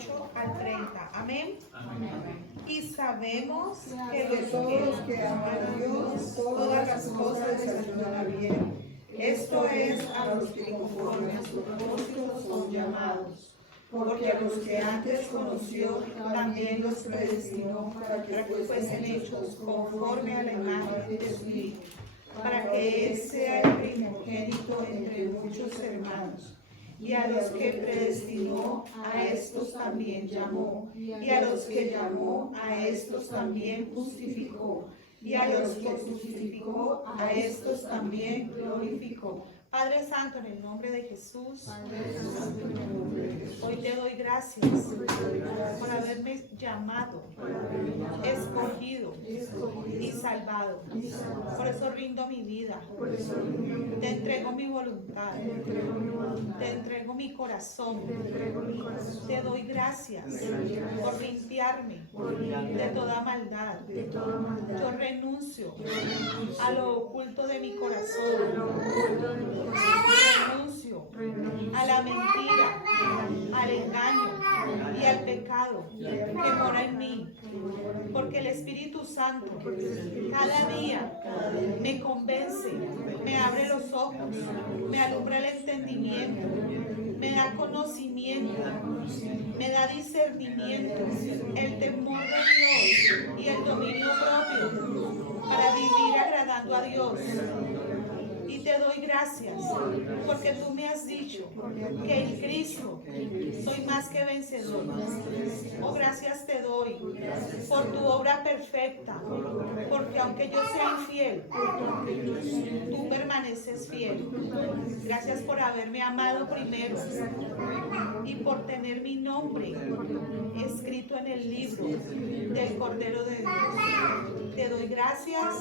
28 al 30. Amén. Amén. Y sabemos que Que todos los que aman a Dios, todas las cosas les ayudan a bien. Esto es a los que conforme a su propósito son llamados. Porque a los que antes conoció, también los predestinó para que fuesen hechos conforme a la imagen de su Hijo, para que Él sea el primogénito entre muchos hermanos. Y a los que predestinó, a estos también llamó. Y a los que llamó, a estos también justificó. Y a los que justificó, a estos también glorificó. Padre Santo, en el nombre de Jesús, hoy te doy gracias por haberme llamado, escogido y salvado. Por eso rindo mi vida. Te entrego mi voluntad. Te entrego mi corazón. Te doy gracias por limpiarme de toda maldad. Yo renuncio a lo oculto de mi corazón. Renuncio a la mentira, al engaño y al pecado que mora en mí, porque el Espíritu Santo cada día me convence, me abre los ojos, me alumbra el entendimiento, me da conocimiento, me da discernimiento, el temor de Dios y el dominio propio para vivir agradando a Dios. Y te doy gracias porque tú me has dicho que en Cristo soy más que vencedor. Oh, gracias te doy por tu obra perfecta, porque aunque yo sea infiel, tú permaneces fiel. Gracias por haberme amado primero y por tener mi nombre escrito en el libro del Cordero de Dios. Te doy gracias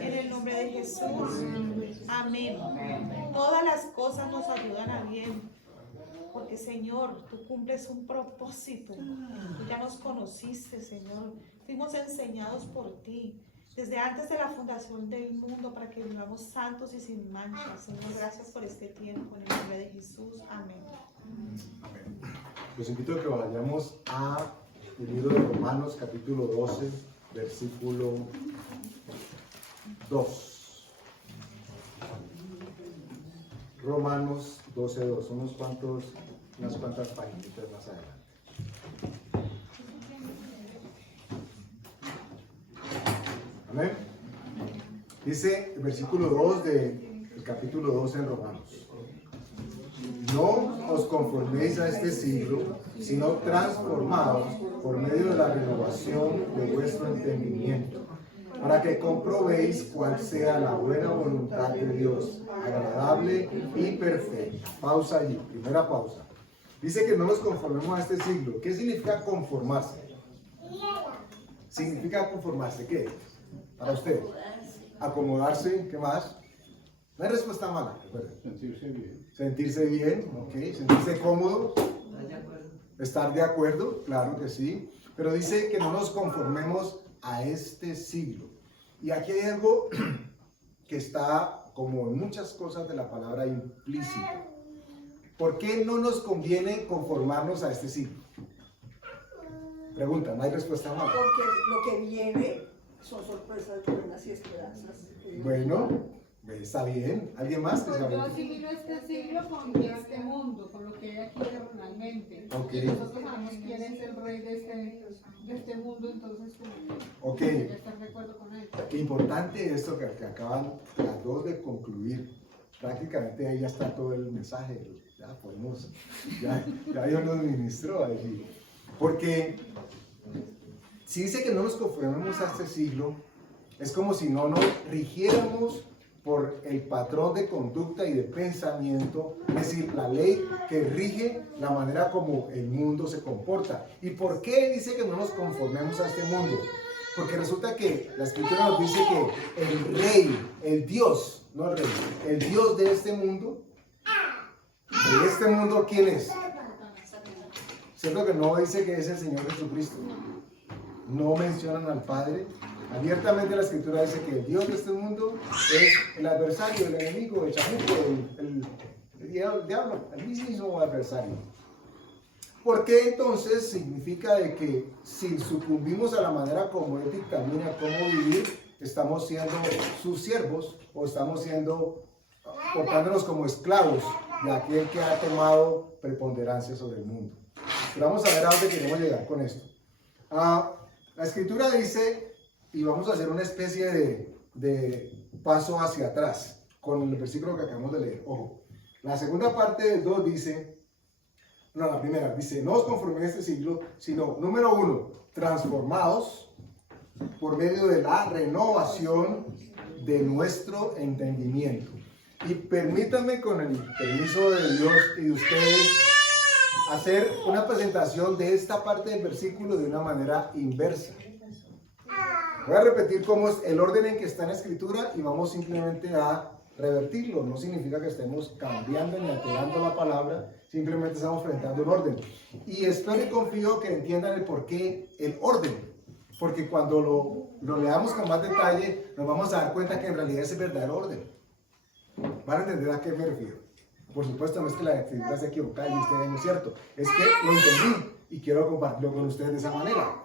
en el nombre de Jesús. Amén. Todas las cosas nos ayudan a bien, porque Señor, tú cumples un propósito. Tú ya nos conociste, Señor. Fuimos enseñados por ti desde antes de la fundación del mundo para que vivamos santos y sin mancha. Señor, gracias por este tiempo en el nombre de Jesús. Amén. Amén. Los invito a que vayamos a el libro de Romanos, capítulo 12, versículo 2. Romanos 12:2, unas cuantas páginas más adelante. Amén. Dice el versículo 2 del capítulo 12 en Romanos: no os conforméis a este siglo, sino transformaos por medio de la renovación de vuestro entendimiento, para que comprobéis cuál sea la buena voluntad de Dios, agradable y perfecta. Pausa allí, primera pausa. Dice que no nos conformemos a este siglo. ¿Qué significa conformarse? ¿Significa conformarse qué? Para usted. Acomodarse, ¿qué más? No hay respuesta mala, recuerden. Sentirse bien. Sentirse bien, ok. Sentirse cómodo. Estar de acuerdo, claro que sí. Pero dice que no nos conformemos a este siglo. Y aquí hay algo que está, como en muchas cosas de la palabra, implícito. ¿Por qué no nos conviene conformarnos a este siglo? Pregunta, no hay respuesta mala. Porque lo que viene son sorpresas buenas y esperanzas. Bueno, está bien. ¿Alguien más? Pues yo asimilo este siglo con este mundo, con lo que hay aquí terrenalmente. Ok. Y nosotros sabemos quién es el rey de este mundo, entonces como Ok. que estar de acuerdo con él. Qué importante esto que acaban las dos de concluir. Prácticamente ahí ya está todo el mensaje. Ya podemos, ya Dios nos ministró allí. Porque si dice que no nos conformemos a este siglo, es como si no nos rigiéramos por el patrón de conducta y de pensamiento, es decir, la ley que rige la manera como el mundo se comporta. ¿Y por qué dice que no nos conformemos a este mundo? Porque resulta que la Escritura nos dice que el rey, el Dios, no el rey, el Dios de este mundo, ¿quién es? ¿Cierto que no dice que es el Señor Jesucristo? No mencionan al Padre. Abiertamente la Escritura dice que el Dios de este mundo es el adversario, el enemigo, el chamuco, el diablo, el mismo adversario. Porque entonces significa de que si sucumbimos a la manera como Él dictamina cómo vivir, estamos siendo sus siervos o estamos siendo, portándonos como esclavos de aquel que ha tomado preponderancia sobre el mundo. Pero vamos a ver a dónde queremos llegar con esto. La escritura dice, y vamos a hacer una especie de paso hacia atrás con el versículo que acabamos de leer. Ojo, la segunda parte del 2 dice, no, la primera dice, no os conforméis a este siglo, sino, número 1, transformados por medio de la renovación de nuestro entendimiento. Y permítanme, con el permiso de Dios y de ustedes, hacer una presentación de esta parte del versículo de una manera inversa. Voy a repetir cómo es el orden en que está en la escritura y vamos simplemente a revertirlo. No significa que estemos cambiando ni alterando la palabra, simplemente estamos enfrentando un orden. Y espero y confío que entiendan el porqué, el orden. Porque cuando lo leamos con más detalle, nos vamos a dar cuenta que en realidad es el verdadero orden. Van a entender a qué me refiero. Por supuesto, no es que la escritura se equivocada y esté en lo cierto. Es que lo entendí y quiero compartirlo con ustedes de esa manera.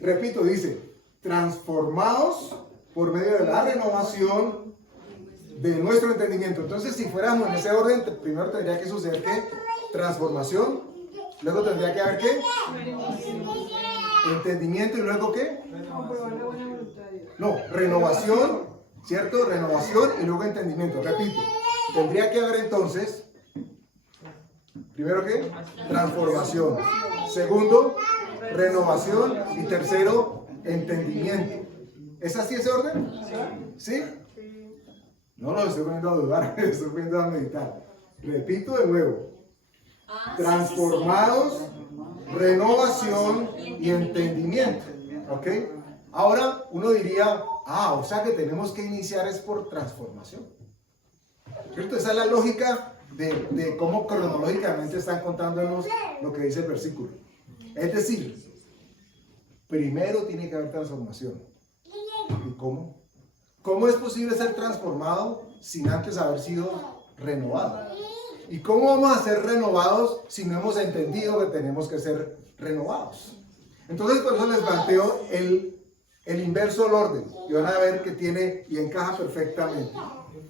Repito, dice, transformados por medio de la renovación de nuestro entendimiento. Entonces, si fuéramos en ese orden, primero tendría que suceder ¿qué? Transformación, luego tendría que haber ¿qué? Entendimiento y luego ¿qué? Comprobar la buena voluntad de Dios. No, renovación, ¿cierto? Renovación y luego entendimiento. Repito, tendría que haber entonces, primero ¿qué? Transformación. Segundo, renovación y tercero, entendimiento. ¿Es así ese orden? ¿Sí? No lo estoy poniendo a dudar, estoy poniendo a meditar. Repito de nuevo. Transformados, renovación y entendimiento. ¿Ok? Ahora uno diría, o sea que tenemos que iniciar es por transformación. ¿Cierto? Esa es la lógica de cómo cronológicamente están contándonos lo que dice el versículo. Es decir, primero tiene que haber transformación. ¿Y cómo? ¿Cómo es posible ser transformado sin antes haber sido renovado? ¿Y cómo vamos a ser renovados si no hemos entendido que tenemos que ser renovados? Entonces, por eso les planteo el inverso del orden. Y van a ver que tiene y encaja perfectamente.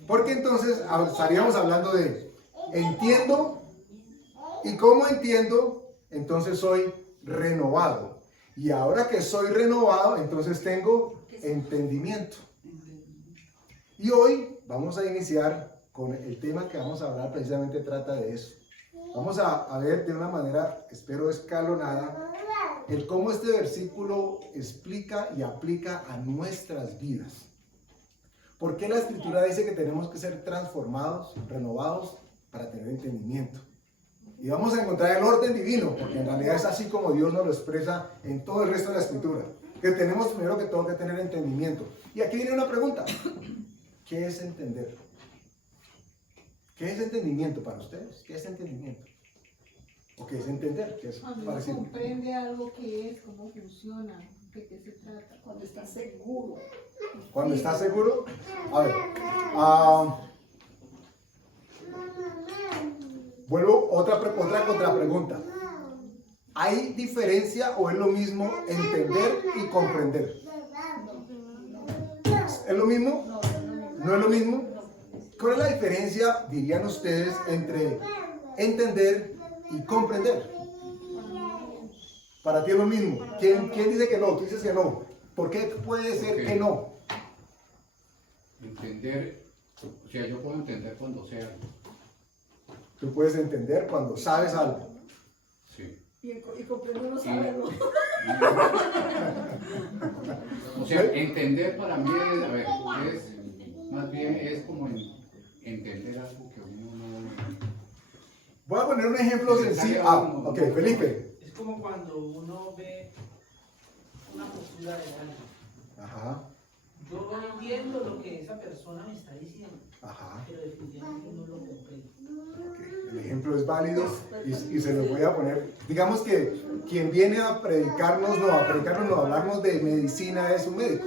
Porque entonces estaríamos hablando de entiendo, y cómo entiendo, entonces soy renovado. Y ahora que soy renovado, entonces tengo entendimiento. Y hoy vamos a iniciar con el tema que vamos a hablar, precisamente trata de eso. Vamos a ver de una manera, espero escalonada, el cómo este versículo explica y aplica a nuestras vidas. ¿Por qué la escritura dice que tenemos que ser transformados, renovados, para tener entendimiento? Y vamos a encontrar el orden divino, porque en realidad es así como Dios nos lo expresa en todo el resto de la escritura. Que tenemos primero que todo que tener entendimiento. Y aquí viene una pregunta. ¿Qué es entender? ¿Qué es entendimiento para ustedes? ¿Qué es entendimiento? ¿O qué es entender? ¿Qué es Cuando uno parecido? comprende algo que es, cómo funciona, de qué se trata. Cuando está seguro. Cuando estás seguro. A ver. Vuelvo otra contrapregunta. ¿Hay diferencia o es lo mismo entender y comprender? ¿Es lo mismo? ¿No es lo mismo? ¿Cuál es la diferencia, dirían ustedes, entre entender y comprender? Para ti es lo mismo. ¿Quién dice que no? Tú dices que no. ¿Por qué puede ser que no? Entender, o sea, yo puedo entender cuando sé algo. Tú puedes entender cuando sabes algo. Sí. Y comprender no saberlo. O sea, entender para mí es, a ver, más bien es como entender algo que uno no... Voy a poner un ejemplo sencillo. Ok, Felipe. Es como cuando uno ve una postura de alguien. Ajá, Yo entiendo lo que esa persona me está diciendo, ajá. pero definitivamente no lo comprendo. Ok, el ejemplo es válido y se lo voy a poner. Digamos que quien viene a predicarnos, a hablarnos de medicina es un médico.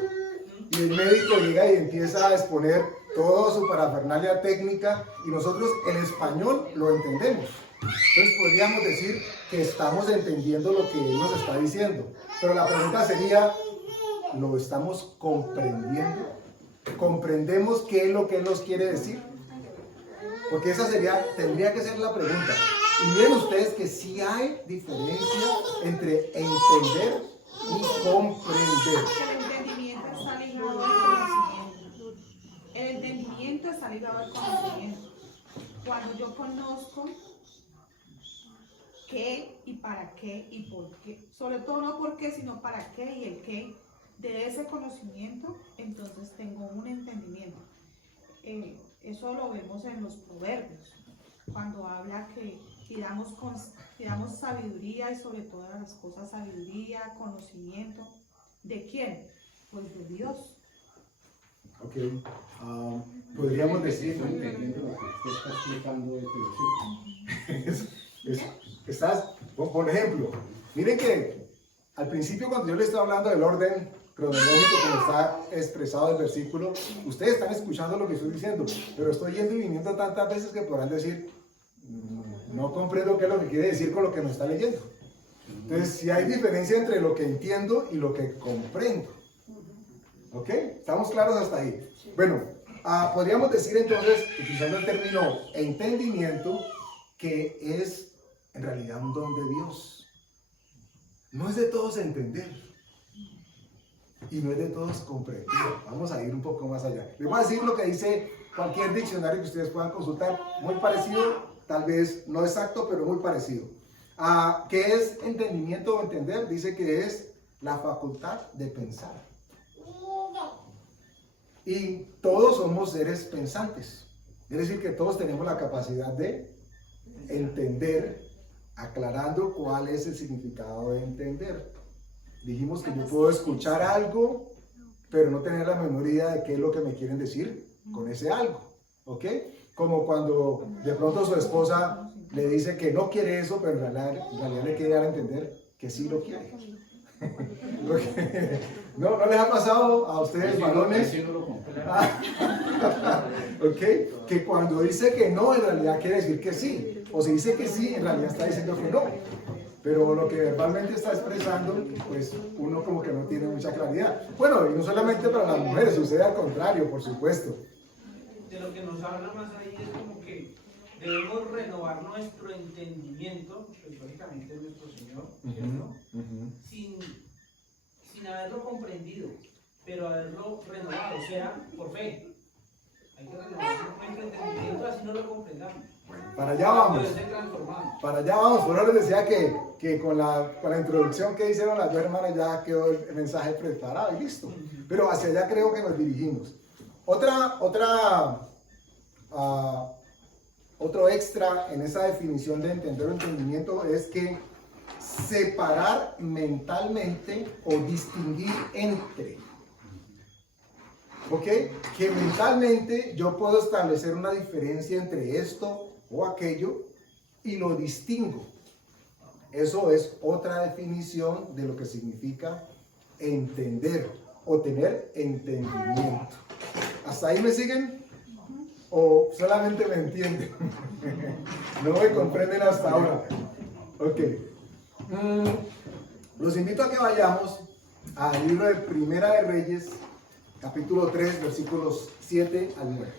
Y el médico llega y empieza a exponer toda su parafernalia técnica y nosotros el español lo entendemos. Entonces podríamos decir que estamos entendiendo lo que Él nos está diciendo. Pero la pregunta sería, ¿lo estamos comprendiendo? ¿Comprendemos qué es lo que Él nos quiere decir? Porque esa tendría que ser la pregunta. Y miren ustedes que sí hay diferencia entre entender y comprender. El entendimiento está ligado al conocimiento. El entendimiento está ligado al conocimiento. Cuando yo conozco qué y para qué y por qué, sobre todo no por qué, sino para qué y el qué de ese conocimiento, entonces tengo un entendimiento. Eso lo vemos en los proverbios, cuando habla que pidamos sabiduría y sobre todas las cosas sabiduría, conocimiento. ¿De quién? Pues de Dios. Ok, podríamos decir, Estoy entendiendo lo que usted está explicando de versículo. por ejemplo, miren que al principio cuando yo le estaba hablando del orden cronológico como está expresado el versículo, ustedes están escuchando lo que estoy diciendo, pero estoy yendo y viniendo tantas veces que podrán decir, no comprendo qué es lo que quiere decir con lo que nos está leyendo. Entonces, si hay diferencia entre lo que entiendo y lo que comprendo. ¿Ok? ¿Estamos claros hasta ahí? Bueno, podríamos decir entonces, utilizando el término entendimiento, que es en realidad un don de Dios. No es de todos entender. Y no es de todos comprender. Vamos a ir un poco más allá. Les voy a decir lo que dice cualquier diccionario que ustedes puedan consultar. Muy parecido, tal vez no exacto, pero muy parecido. ¿Qué es entendimiento o entender? Dice que es la facultad de pensar. Y todos somos seres pensantes. Es decir, que todos tenemos la capacidad de entender, aclarando cuál es el significado de entender. Dijimos que yo puedo escuchar algo, pero no tener la memoria de qué es lo que me quieren decir con ese algo. ¿Ok? Como cuando de pronto su esposa le dice que no quiere eso, pero en realidad le quiere dar a entender que sí lo quiere. ¿No les ha pasado a ustedes, varones? ¿Ok? Que cuando dice que no, en realidad quiere decir que sí. O si dice que sí, en realidad está diciendo que no. Pero lo que verbalmente está expresando, pues uno como que no tiene mucha claridad. Bueno, y no solamente para las mujeres, sucede al contrario, por supuesto. De lo que nos habla más ahí es como que debemos renovar nuestro entendimiento, pues lógicamente es nuestro Señor, ¿cierto? Sin haberlo comprendido, pero haberlo renovado, o sea, por fe. Hay que renovar nuestro entendimiento, así no lo comprendamos. Para allá vamos. Debe ser transformado. Para allá vamos. Por ahora les decía que con la introducción que hicieron las dos hermanas ya quedó el mensaje preparado y listo. Pero hacia allá creo que nos dirigimos. Otro extra en esa definición de entender o entendimiento es que separar mentalmente o distinguir entre. ¿Ok? Que mentalmente yo puedo establecer una diferencia entre esto o aquello y lo distingo. Eso es otra definición de lo que significa entender o tener entendimiento. ¿Hasta ahí me siguen? ¿O solamente me entienden? No me comprenden hasta ahora. Ok. Los invito a que vayamos al libro de Primera de Reyes, capítulo 3, versículos 7 al 9.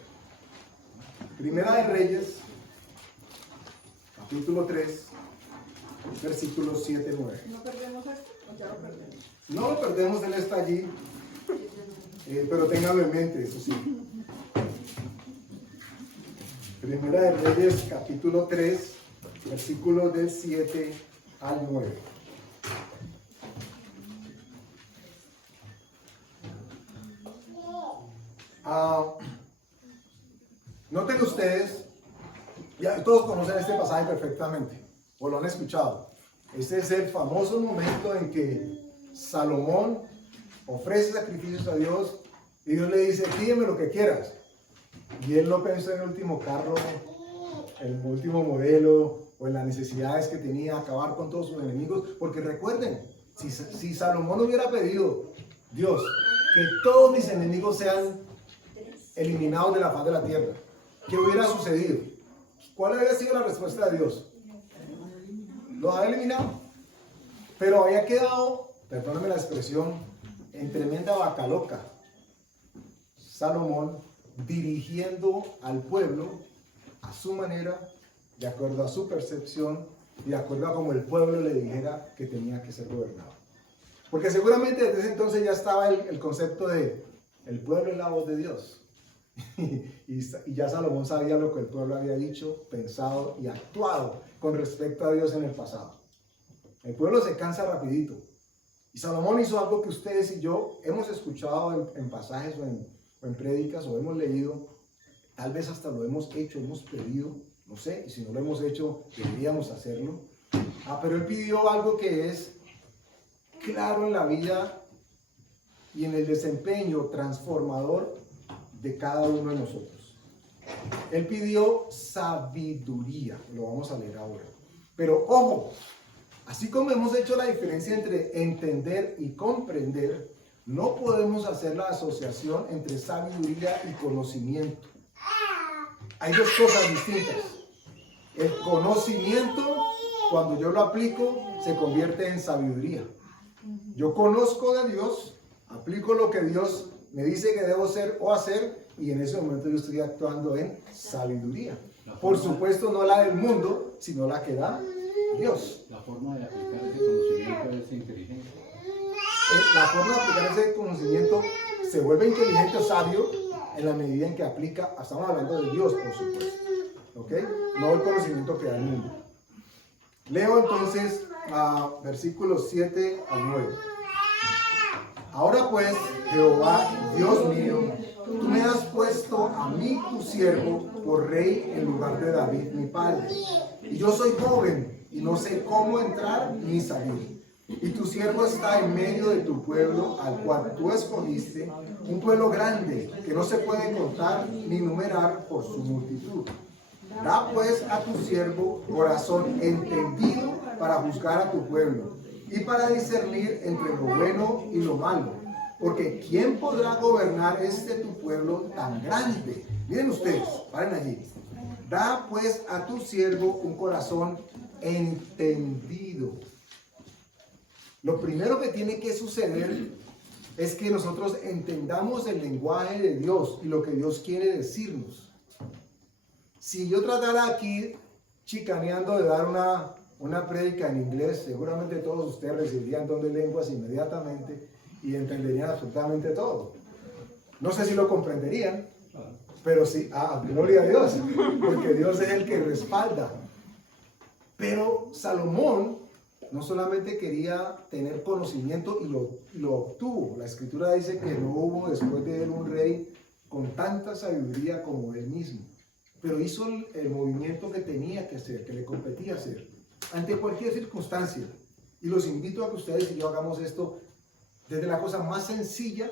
Primera de Reyes, capítulo 3, versículos 7 al 9. ¿No perdemos esto o ya lo perdemos? No lo perdemos, él está allí, pero ténganlo en mente, eso sí. Primera de Reyes, capítulo 3, versículos del 7 al 9. Noten ustedes, ya todos conocen este pasaje perfectamente, o lo han escuchado. Este es el famoso momento en que Salomón ofrece sacrificios a Dios y Dios le dice, pídeme lo que quieras. Y él no pensó en el último carro, en el último modelo o en las necesidades que tenía, acabar con todos sus enemigos. Porque recuerden, si Salomón hubiera pedido, Dios, que todos mis enemigos sean eliminados de la faz de la tierra, ¿qué hubiera sucedido? ¿Cuál habría sido la respuesta de Dios? Los había eliminado. Pero había quedado, perdóname la expresión, en tremenda vaca loca. Salomón dirigiendo al pueblo a su manera, de acuerdo a su percepción y de acuerdo a como el pueblo le dijera que tenía que ser gobernado. Porque seguramente desde ese entonces ya estaba el concepto de el pueblo es la voz de Dios. y ya Salomón sabía lo que el pueblo había dicho, pensado y actuado con respecto a Dios en el pasado. El pueblo se cansa rapidito. Y Salomón hizo algo que ustedes y yo hemos escuchado en pasajes o en prédicas o hemos leído, tal vez hasta lo hemos hecho, hemos pedido, no sé, y si no lo hemos hecho, deberíamos hacerlo. Pero él pidió algo que es claro en la vida y en el desempeño transformador de cada uno de nosotros. Él pidió sabiduría, lo vamos a leer ahora. Pero ojo, así como hemos hecho la diferencia entre entender y comprender, no podemos hacer la asociación entre sabiduría y conocimiento. Hay dos cosas distintas. El conocimiento, cuando yo lo aplico, se convierte en sabiduría. Yo conozco de Dios, aplico lo que Dios me dice que debo ser o hacer, y en ese momento yo estoy actuando en sabiduría. Por supuesto, no la del mundo, sino la que da Dios. La forma de aplicar ese conocimiento es inteligente. La forma de aplicar ese conocimiento se vuelve inteligente o sabio en la medida en que aplica, estamos hablando de Dios, por supuesto, ¿ok? No el conocimiento que da el mundo. Leo entonces versículos 7 al 9. Ahora pues, Jehová, Dios mío, tú me has puesto a mí, tu siervo, por rey en lugar de David, mi padre. Y yo soy joven y no sé cómo entrar ni salir. Y tu siervo está en medio de tu pueblo, al cual tú escogiste, un pueblo grande que no se puede contar ni numerar por su multitud. Da pues a tu siervo corazón entendido para juzgar a tu pueblo y para discernir entre lo bueno y lo malo. Porque ¿quién podrá gobernar tu pueblo tan grande? Miren ustedes, paren allí. Da pues a tu siervo un corazón entendido. Lo primero que tiene que suceder es que nosotros entendamos el lenguaje de Dios y lo que Dios quiere decirnos. Si yo tratara aquí, chicaneando, de dar una prédica en inglés, seguramente todos ustedes recibirían don de lenguas inmediatamente y entenderían absolutamente todo. No sé si lo comprenderían, pero sí, gloria a Dios, porque Dios es el que respalda. Pero Salomón no solamente quería tener conocimiento y lo obtuvo. La escritura dice que no hubo después de él un rey con tanta sabiduría como él mismo. Pero hizo el movimiento que tenía que hacer, que le competía hacer, ante cualquier circunstancia. Y los invito a que ustedes y yo hagamos esto desde la cosa más sencilla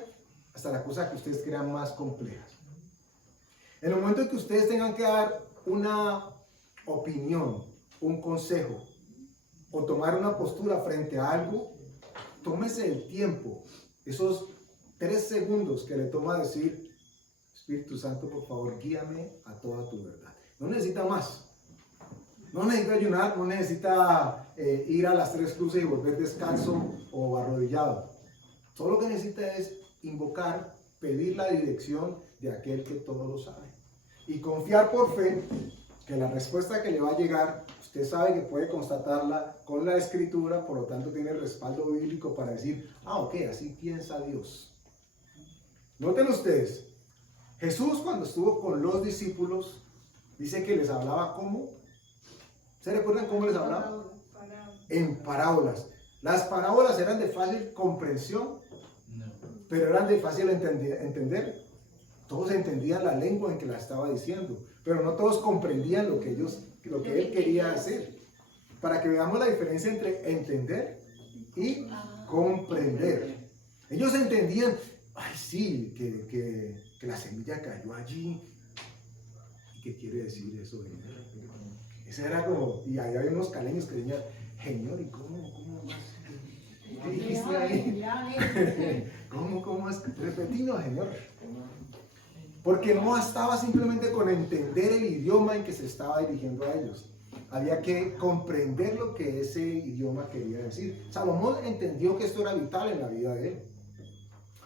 hasta la cosa que ustedes crean más compleja. En el momento en que ustedes tengan que dar una opinión, un consejo, o tomar una postura frente a algo, tómese el tiempo, esos 3 segundos que le toma decir: Espíritu Santo, por favor, guíame a toda tu verdad. No necesita más. No necesita ayunar, no necesita ir a las 3 cruces y volver descalzo o arrodillado. Todo lo que necesita es invocar, pedir la dirección de aquel que todo lo sabe. Y confiar por fe que la respuesta que le va a llegar, usted sabe que puede constatarla con la escritura, por lo tanto tiene respaldo bíblico para decir: ok, así piensa Dios. Noten ustedes, Jesús cuando estuvo con los discípulos, dice que les hablaba ¿cómo? ¿Se recuerdan cómo les hablaba? En parábolas. Las parábolas eran de fácil comprensión, pero eran de fácil entender. Todos entendían la lengua en que la estaba diciendo, pero no todos comprendían lo que él quería hacer. Para que veamos la diferencia entre entender y comprender. Ellos entendían: ay, sí, que la semilla cayó allí. ¿Y qué quiere decir eso? Ese era como, y ahí había unos caleños que decían: Señor, ¿y cómo más? ¿Qué dijiste ahí? ¿Cómo es? Repetido, Señor. Porque no bastaba simplemente con entender el idioma en que se estaba dirigiendo a ellos. había que comprender lo que ese idioma quería decir. Salomón entendió que esto era vital en la vida de él,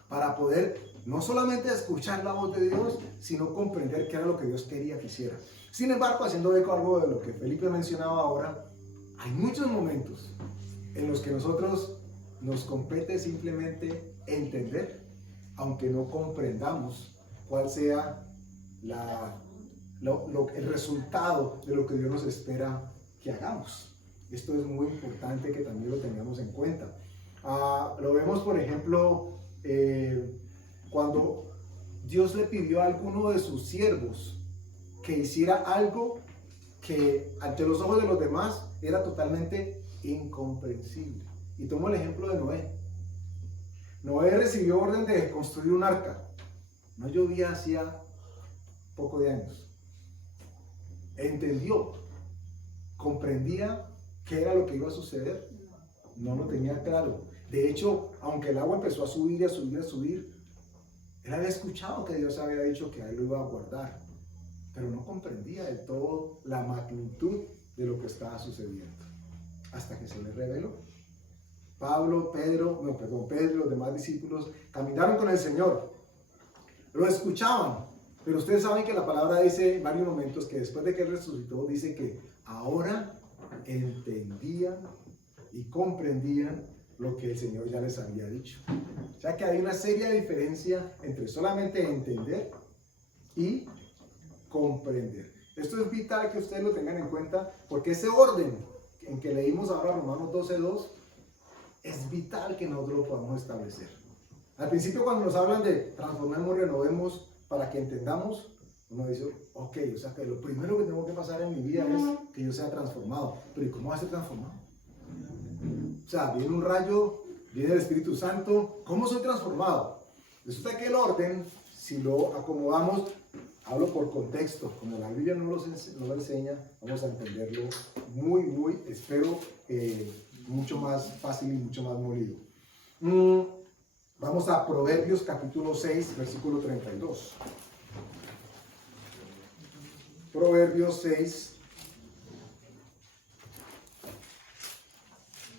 para poder no solamente escuchar la voz de Dios, sino comprender qué era lo que Dios quería que hiciera. Sin embargo, haciendo eco algo de lo que Felipe mencionaba ahora, hay muchos momentos en los que nosotros nos compete simplemente entender, aunque no comprendamos cuál sea el resultado de lo que Dios nos espera que hagamos. Esto es muy importante que también lo tengamos en cuenta. Lo vemos, por ejemplo, cuando Dios le pidió a alguno de sus siervos que hiciera algo que ante los ojos de los demás era totalmente incomprensible. Y tomo el ejemplo de Noé. Noé recibió orden de construir un arca. No llovía hacía poco de años. Entendió, comprendía qué era lo que iba a suceder. No lo tenía claro. De hecho, aunque el agua empezó a subir y a subir y a subir, él había escuchado que Dios había dicho que a él lo iba a guardar, pero no comprendía del todo la magnitud de lo que estaba sucediendo, hasta que se le reveló. Pedro y los demás discípulos caminaron con el Señor, lo escuchaban, pero ustedes saben que la palabra dice en varios momentos que después de que él resucitó, dice que ahora entendían y comprendían lo que el Señor ya les había dicho. O sea que hay una seria diferencia entre solamente entender y comprender. Esto es vital que ustedes lo tengan en cuenta, porque ese orden en que leímos ahora Romanos 12:2 es vital que nosotros lo podamos establecer. Al principio, cuando nos hablan de transformemos, renovemos para que entendamos, uno dice, ok, o sea que lo primero que tengo que pasar en mi vida es que yo sea transformado. Pero ¿y cómo va a ser transformado? O sea, viene un rayo, viene el Espíritu Santo, ¿cómo soy transformado? Resulta que el orden, si lo acomodamos, hablo por contexto, como la Biblia no lo enseña, vamos a entenderlo muy, espero, mucho más fácil y mucho más molido. Vamos a Proverbios capítulo 6, versículo 32. Proverbios 6,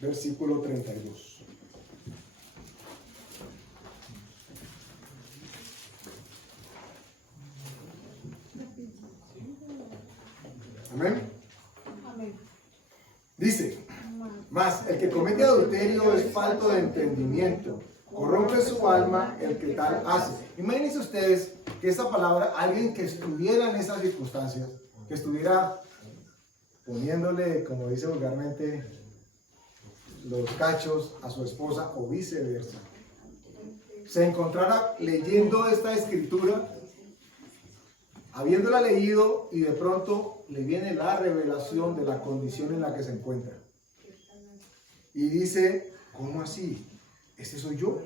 versículo 32. Amén. Amén. Dice, mas el que comete adulterio es falto de entendimiento, corrompe su alma el que tal hace. Imagínense ustedes que esta palabra, alguien que estuviera en esas circunstancias, que estuviera poniéndole, como dice vulgarmente, los cachos a su esposa o viceversa, se encontrara leyendo esta escritura, habiéndola leído, y de pronto le viene la revelación de la condición en la que se encuentra. Y dice, ¿cómo así? ¿Este soy yo?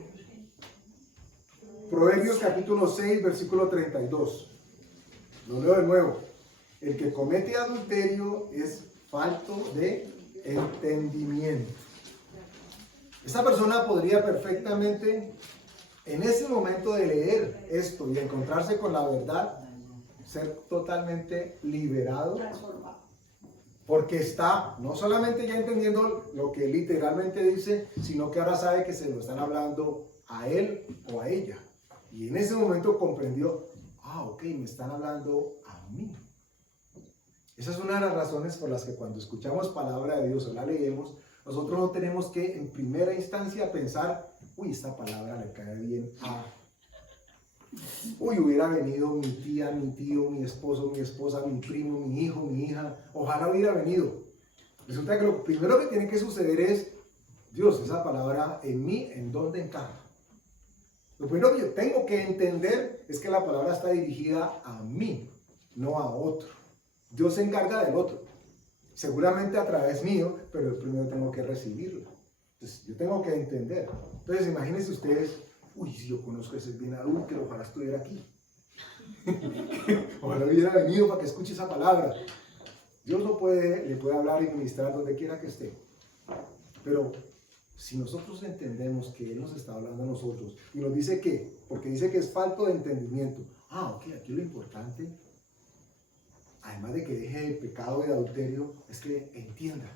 Proverbios capítulo 6, versículo 32. Lo leo de nuevo. El que comete adulterio es falto de entendimiento. Esta persona podría perfectamente, en ese momento de leer esto y encontrarse con la verdad, ser totalmente liberado, porque está no solamente ya entendiendo lo que literalmente dice, sino que ahora sabe que se lo están hablando a él o a ella. Y en ese momento comprendió, ok, me están hablando a mí. Esa es una de las razones por las que cuando escuchamos palabra de Dios o la leemos, nosotros no tenemos que en primera instancia pensar, esta palabra le cae bien a... hubiera venido mi tía, mi tío, mi esposo, mi esposa, mi primo, mi hijo, mi hija, ojalá hubiera venido. Resulta que lo primero que tiene que suceder es, Dios, esa palabra en mí, ¿en dónde encaja? Lo primero que yo tengo que entender es que la palabra está dirigida a mí, no a otro. Dios se encarga del otro, seguramente a través mío, pero yo primero tengo que recibirlo. Entonces, yo tengo que entender. Entonces, imagínense ustedes, si yo conozco ese bien adúltero, ojalá estuviera aquí. Ojalá hubiera venido para que escuche esa palabra. Dios le puede hablar y ministrar donde quiera que esté. Pero si nosotros entendemos que Él nos está hablando a nosotros y nos dice que, porque dice que es falto de entendimiento. Ok, aquí lo importante además de que deje el pecado de adulterio, es que entienda.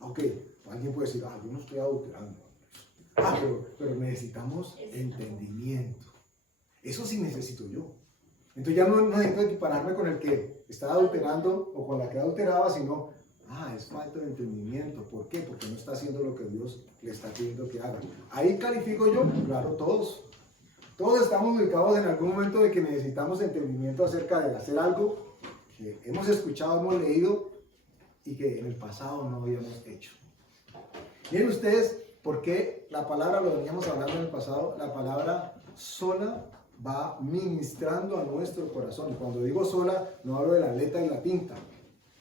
Ok, alguien puede decir, yo no estoy adulterando. Pero necesitamos entendimiento. Eso sí necesito yo. Entonces ya no necesito equipararme con el que está adulterando o con la que adulteraba, sino, es falta de entendimiento. ¿Por qué? Porque no está haciendo lo que Dios le está pidiendo que haga. Ahí califico yo, claro, todos. Todos estamos ubicados en algún momento de que necesitamos entendimiento acerca de hacer algo que hemos escuchado, hemos leído y que en el pasado no habíamos hecho. Miren ustedes, ¿por qué la palabra, lo veníamos hablando en el pasado, la palabra sola va ministrando a nuestro corazón? Y cuando digo sola, no hablo de la letra y la tinta,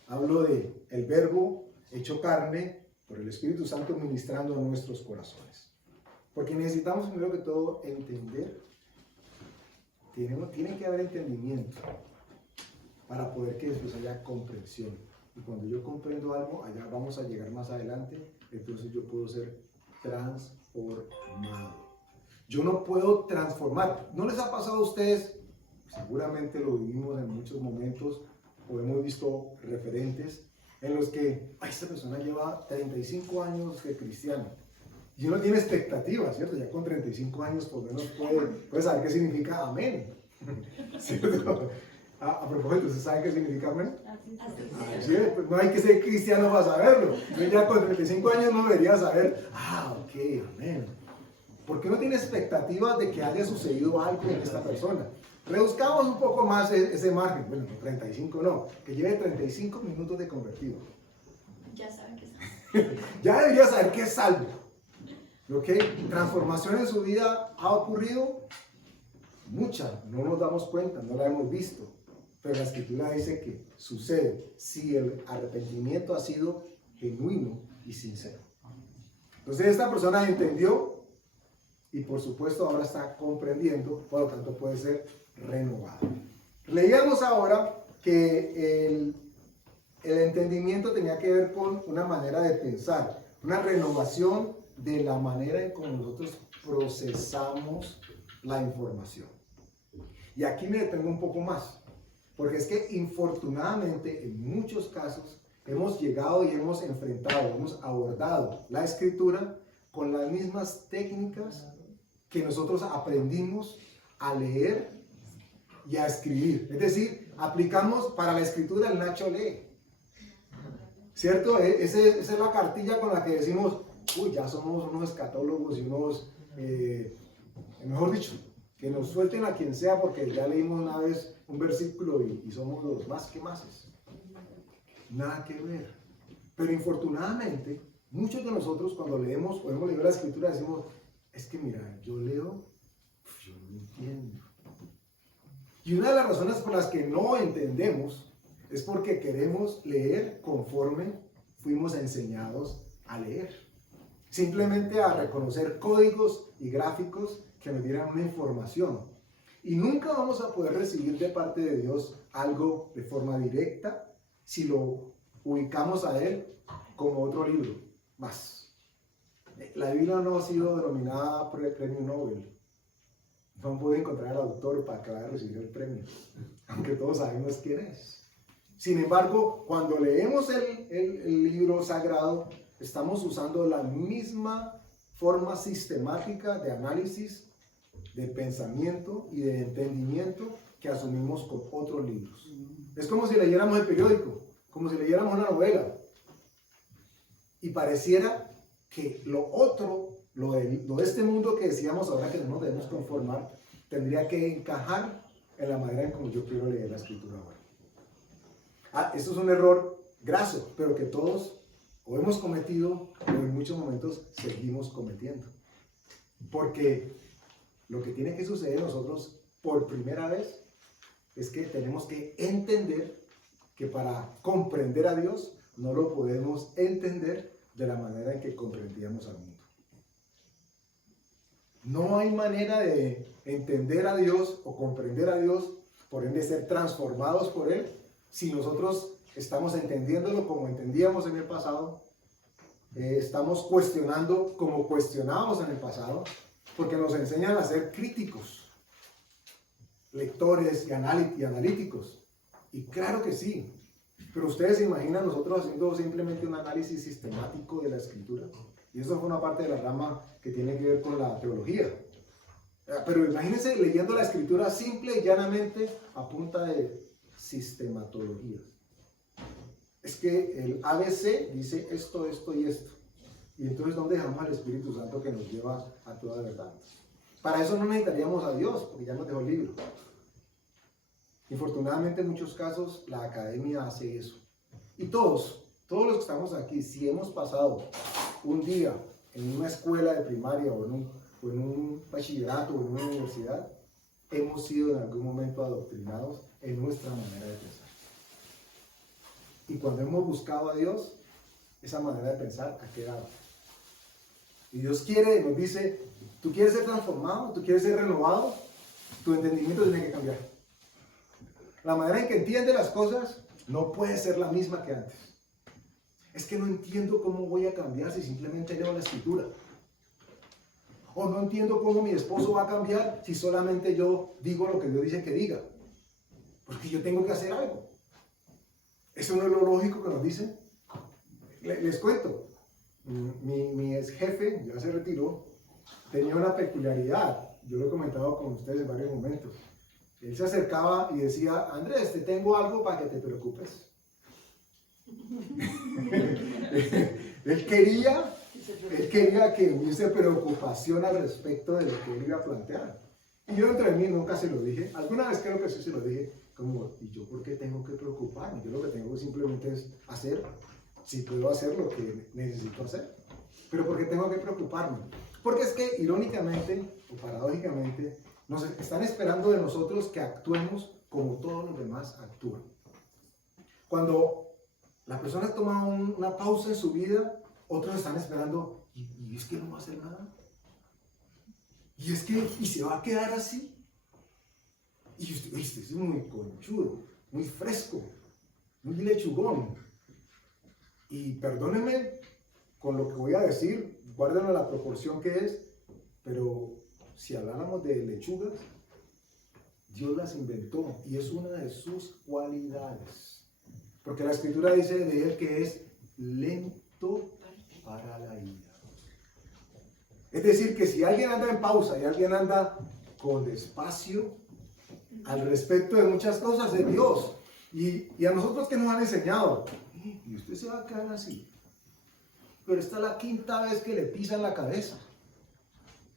hablo de el verbo hecho carne por el Espíritu Santo ministrando a nuestros corazones. Porque necesitamos primero que todo entender, tiene que haber entendimiento para poder que después haya comprensión. Y cuando yo comprendo algo, allá vamos a llegar más adelante, entonces yo puedo ser transformado. Yo no puedo transformar. ¿No les ha pasado a ustedes? Seguramente lo vivimos en muchos momentos, o hemos visto referentes en los que esta persona lleva 35 años de cristiano y uno tiene expectativas, ¿cierto? Ya con 35 años por lo menos puede saber qué significa amén, ¿cierto? A propósito, ¿usted sabe qué significa amén? ¿Sí? Pues no hay que ser cristiano para saberlo. Yo ya con 35 años no debería saber, ok, amén. ¿Por qué no tiene expectativas de que haya sucedido algo en esta persona? Reduzcamos un poco más ese margen. Bueno, 35 no, que lleve 35 minutos de convertido. Ya saben que es Ya debería saber que es salvo. ¿Ok? Transformación en su vida ha ocurrido. Mucha, no nos damos cuenta, no la hemos visto. Pero la Escritura dice que sucede si el arrepentimiento ha sido genuino y sincero. Entonces esta persona entendió y por supuesto ahora está comprendiendo, por lo tanto puede ser renovado. Leíamos ahora que el entendimiento tenía que ver con una manera de pensar, una renovación de la manera en cómo nosotros procesamos la información. Y aquí me detengo un poco más, porque es que infortunadamente en muchos casos hemos llegado y hemos enfrentado, hemos abordado la Escritura con las mismas técnicas que nosotros aprendimos a leer y a escribir. Es decir, aplicamos para la Escritura el Nacho lee. ¿Cierto? Esa es la cartilla con la que decimos, ya somos unos escatólogos y unos, mejor dicho, que nos suelten a quien sea porque ya leímos una vez un versículo y somos los más que mases. Nada que ver. Pero infortunadamente, muchos de nosotros cuando leemos o hemos leído la Escritura decimos, es que mira, yo leo, yo no entiendo. Y una de las razones por las que no entendemos es porque queremos leer conforme fuimos enseñados a leer. Simplemente a reconocer códigos y gráficos que nos dieran una información. Y nunca vamos a poder recibir de parte de Dios algo de forma directa si lo ubicamos a Él como otro libro más. La Biblia no ha sido denominada premio Nobel. No han podido encontrar al autor para que vaya a recibir el premio, aunque todos sabemos quién es. Sin embargo, cuando leemos el libro sagrado, estamos usando la misma forma sistemática de análisis, de pensamiento y de entendimiento que asumimos con otros libros. Es como si leyéramos el periódico, como si leyéramos una novela. Y pareciera que lo otro, lo de este mundo que decíamos ahora que no nos debemos conformar, tendría que encajar en la manera en como yo quiero leer la Escritura ahora. Esto es un error graso, pero que todos o hemos cometido o en muchos momentos seguimos cometiendo. Porque lo que tiene que suceder nosotros por primera vez es que tenemos que entender que para comprender a Dios no lo podemos entender de la manera en que comprendíamos al mundo. No hay manera de entender a Dios o comprender a Dios, por ende ser transformados por Él, si nosotros estamos entendiéndolo como entendíamos en el pasado, estamos cuestionando como cuestionábamos en el pasado, porque nos enseñan a ser críticos, lectores y analíticos. Y claro que sí. Pero ustedes se imaginan nosotros haciendo simplemente un análisis sistemático de la escritura. Y eso fue una parte de la rama que tiene que ver con la teología. Pero imagínense leyendo la escritura simple y llanamente a punta de sistematologías. Es que el ABC dice esto, esto y esto. Y entonces, ¿dónde dejamos al Espíritu Santo que nos lleva a toda verdad? Para eso no necesitaríamos a Dios, porque ya nos dejó el libro. Infortunadamente, en muchos casos, la academia hace eso. Y todos los que estamos aquí, si hemos pasado un día en una escuela de primaria o en un bachillerato o en una universidad, hemos sido en algún momento adoctrinados en nuestra manera de pensar. Y cuando hemos buscado a Dios, esa manera de pensar ha quedado. Y Dios quiere, nos dice, tú quieres ser transformado, tú quieres ser renovado, tu entendimiento tiene que cambiar. La manera en que entiendes las cosas no puede ser la misma que antes. Es que no entiendo cómo voy a cambiar si simplemente leo la escritura. O no entiendo cómo mi esposo va a cambiar si solamente yo digo lo que Dios dice que diga. Porque yo tengo que hacer algo. ¿Eso no es lo lógico que nos dicen? Les cuento. Mi ex jefe, ya se retiró, tenía una peculiaridad. Yo lo he comentado con ustedes en varios momentos. Él se acercaba y decía, Andrés, te tengo algo para que te preocupes. Él quería que hubiese preocupación al respecto de lo que él iba a plantear. Y yo entre mí nunca se lo dije. Alguna vez creo que sí se lo dije. Como, ¿y yo por qué tengo que preocuparme? Yo lo que tengo simplemente es hacer, si puedo hacer lo que necesito hacer. Pero ¿por qué tengo que preocuparme? Porque es que irónicamente o paradójicamente nos están esperando de nosotros que actuemos como todos los demás actúan. Cuando la persona toma una pausa en su vida, otros están esperando, y es que no va a hacer nada. Y es que, y se va a quedar así. Y usted es muy conchudo, muy fresco, muy lechugón. Y perdónenme con lo que voy a decir, guárdenlo la proporción que es, pero si habláramos de lechugas, Dios las inventó y es una de sus cualidades. Porque la Escritura dice de él que es lento para la ira. Es decir, que si alguien anda en pausa y alguien anda con despacio al respecto de muchas cosas de Dios, y a nosotros que nos han enseñado, y usted se va a quedar así, pero esta es la quinta vez que le pisan la cabeza,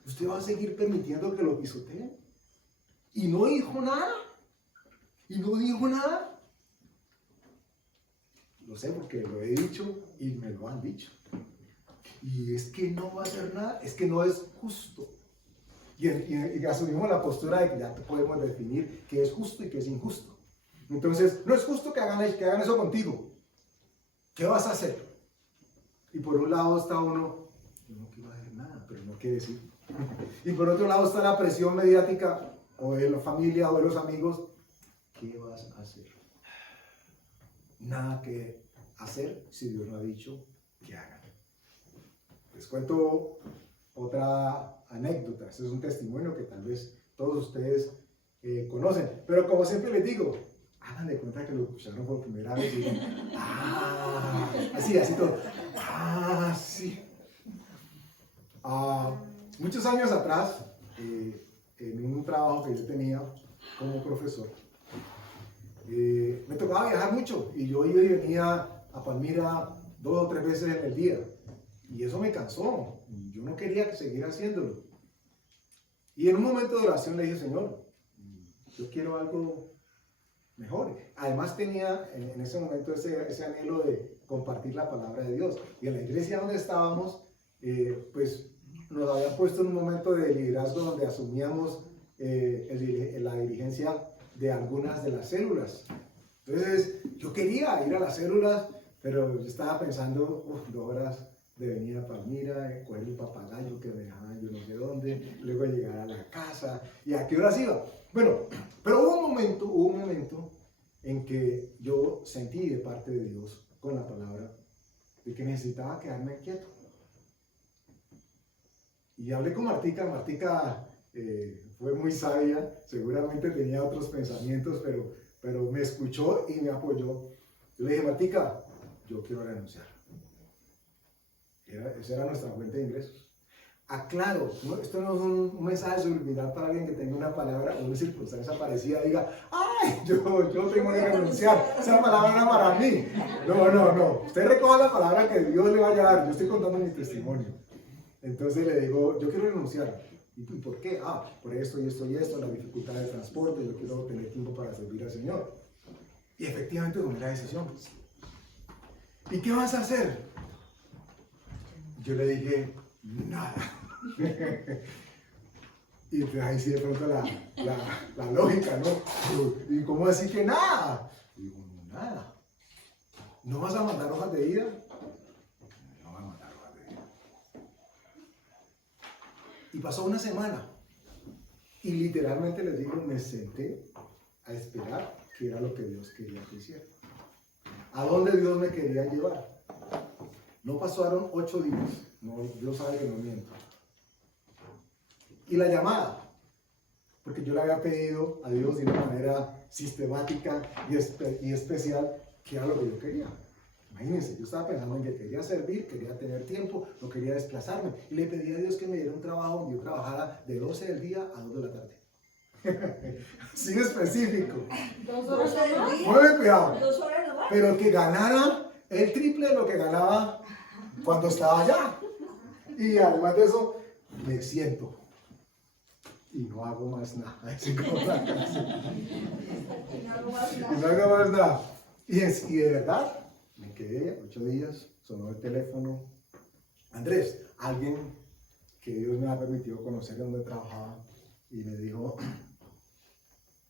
usted va a seguir permitiendo que lo pisoteen, y no dijo nada, lo sé porque lo he dicho y me lo han dicho. Y es que no va a hacer nada, es que no es justo. Y asumimos la postura de que ya podemos definir qué es justo y qué es injusto. Entonces, no es justo que hagan eso contigo. ¿Qué vas a hacer? Y por un lado está uno, yo no quiero hacer nada, pero no quiere decir. Y por otro lado está la presión mediática, o de la familia, o de los amigos. ¿Qué vas a hacer? Nada que hacer si Dios no ha dicho que hagan. Les cuento otra anécdota. Este es un testimonio que tal vez todos ustedes conocen. Pero como siempre les digo, hagan de cuenta que lo escucharon por primera vez y digan, así todo. Sí. Muchos años atrás, en un trabajo que yo tenía como profesor, me tocaba viajar mucho y yo iba y venía a Palmira 2 o 3 veces en el día. Y eso me cansó. Yo no quería seguir haciéndolo. Y en un momento de oración le dije, Señor, yo quiero algo mejor. Además tenía en ese momento ese anhelo de compartir la palabra de Dios. Y en la iglesia donde estábamos, pues nos habían puesto en un momento de liderazgo donde asumíamos la dirigencia de algunas de las células. Entonces yo quería ir a las células, pero yo estaba pensando, 2 horas de venir a Palmira, coger el papagayo que me dejaban yo no sé dónde, luego llegar a la casa, y a qué horas iba. Bueno, pero hubo un momento en que yo sentí de parte de Dios con la palabra de que necesitaba quedarme quieto. Y hablé con Martica fue muy sabia, seguramente tenía otros pensamientos, pero pero me escuchó y me apoyó. Yo le dije, Martica, yo quiero renunciar. Esa era nuestra fuente de ingresos. Aclaro, esto no es un mensaje subliminal para alguien que tenga una palabra o una circunstancia parecida, diga, ¡ay! Yo tengo que renunciar, esa palabra era para mí. No. Usted recoja la palabra que Dios le vaya a dar. Yo estoy contando mi testimonio. Entonces le digo, yo quiero renunciar. ¿Y por qué? Por esto y esto y esto, la dificultad de transporte, yo quiero tener tiempo para servir al Señor. Y efectivamente tomé la decisión. ¿Y qué vas a hacer? Yo le dije, nada. Y entonces ahí sí de pronto la lógica, ¿no? ¿Y cómo decir que nada? Y digo, nada. ¿No vas a mandar hojas de vida? No voy a mandar hojas de vida. Y pasó una semana. Y literalmente les digo, me senté a esperar qué era lo que Dios quería que hiciera. ¿A dónde Dios me quería llevar? No pasaron 8 días. No, Dios sabe que no miento. Y la llamada, porque yo le había pedido a Dios de una manera sistemática y especial que era lo que yo quería. Imagínense, yo estaba pensando en que quería servir, quería tener tiempo, no quería desplazarme. Y le pedí a Dios que me diera un trabajo donde yo trabajara de 12 del día a 2 de la tarde. Así de específico. 2 horas nomás. Muy cuidado. 2 horas nomás. Pero que ganara el triple de lo que ganaba cuando estaba allá. Y además de eso, me siento. Y no hago más nada. Así como la canción. Y no hago más nada. Y de verdad, me quedé 8 días, sonó el teléfono. Andrés, alguien que Dios me ha permitido conocer donde trabajaba, y me dijo,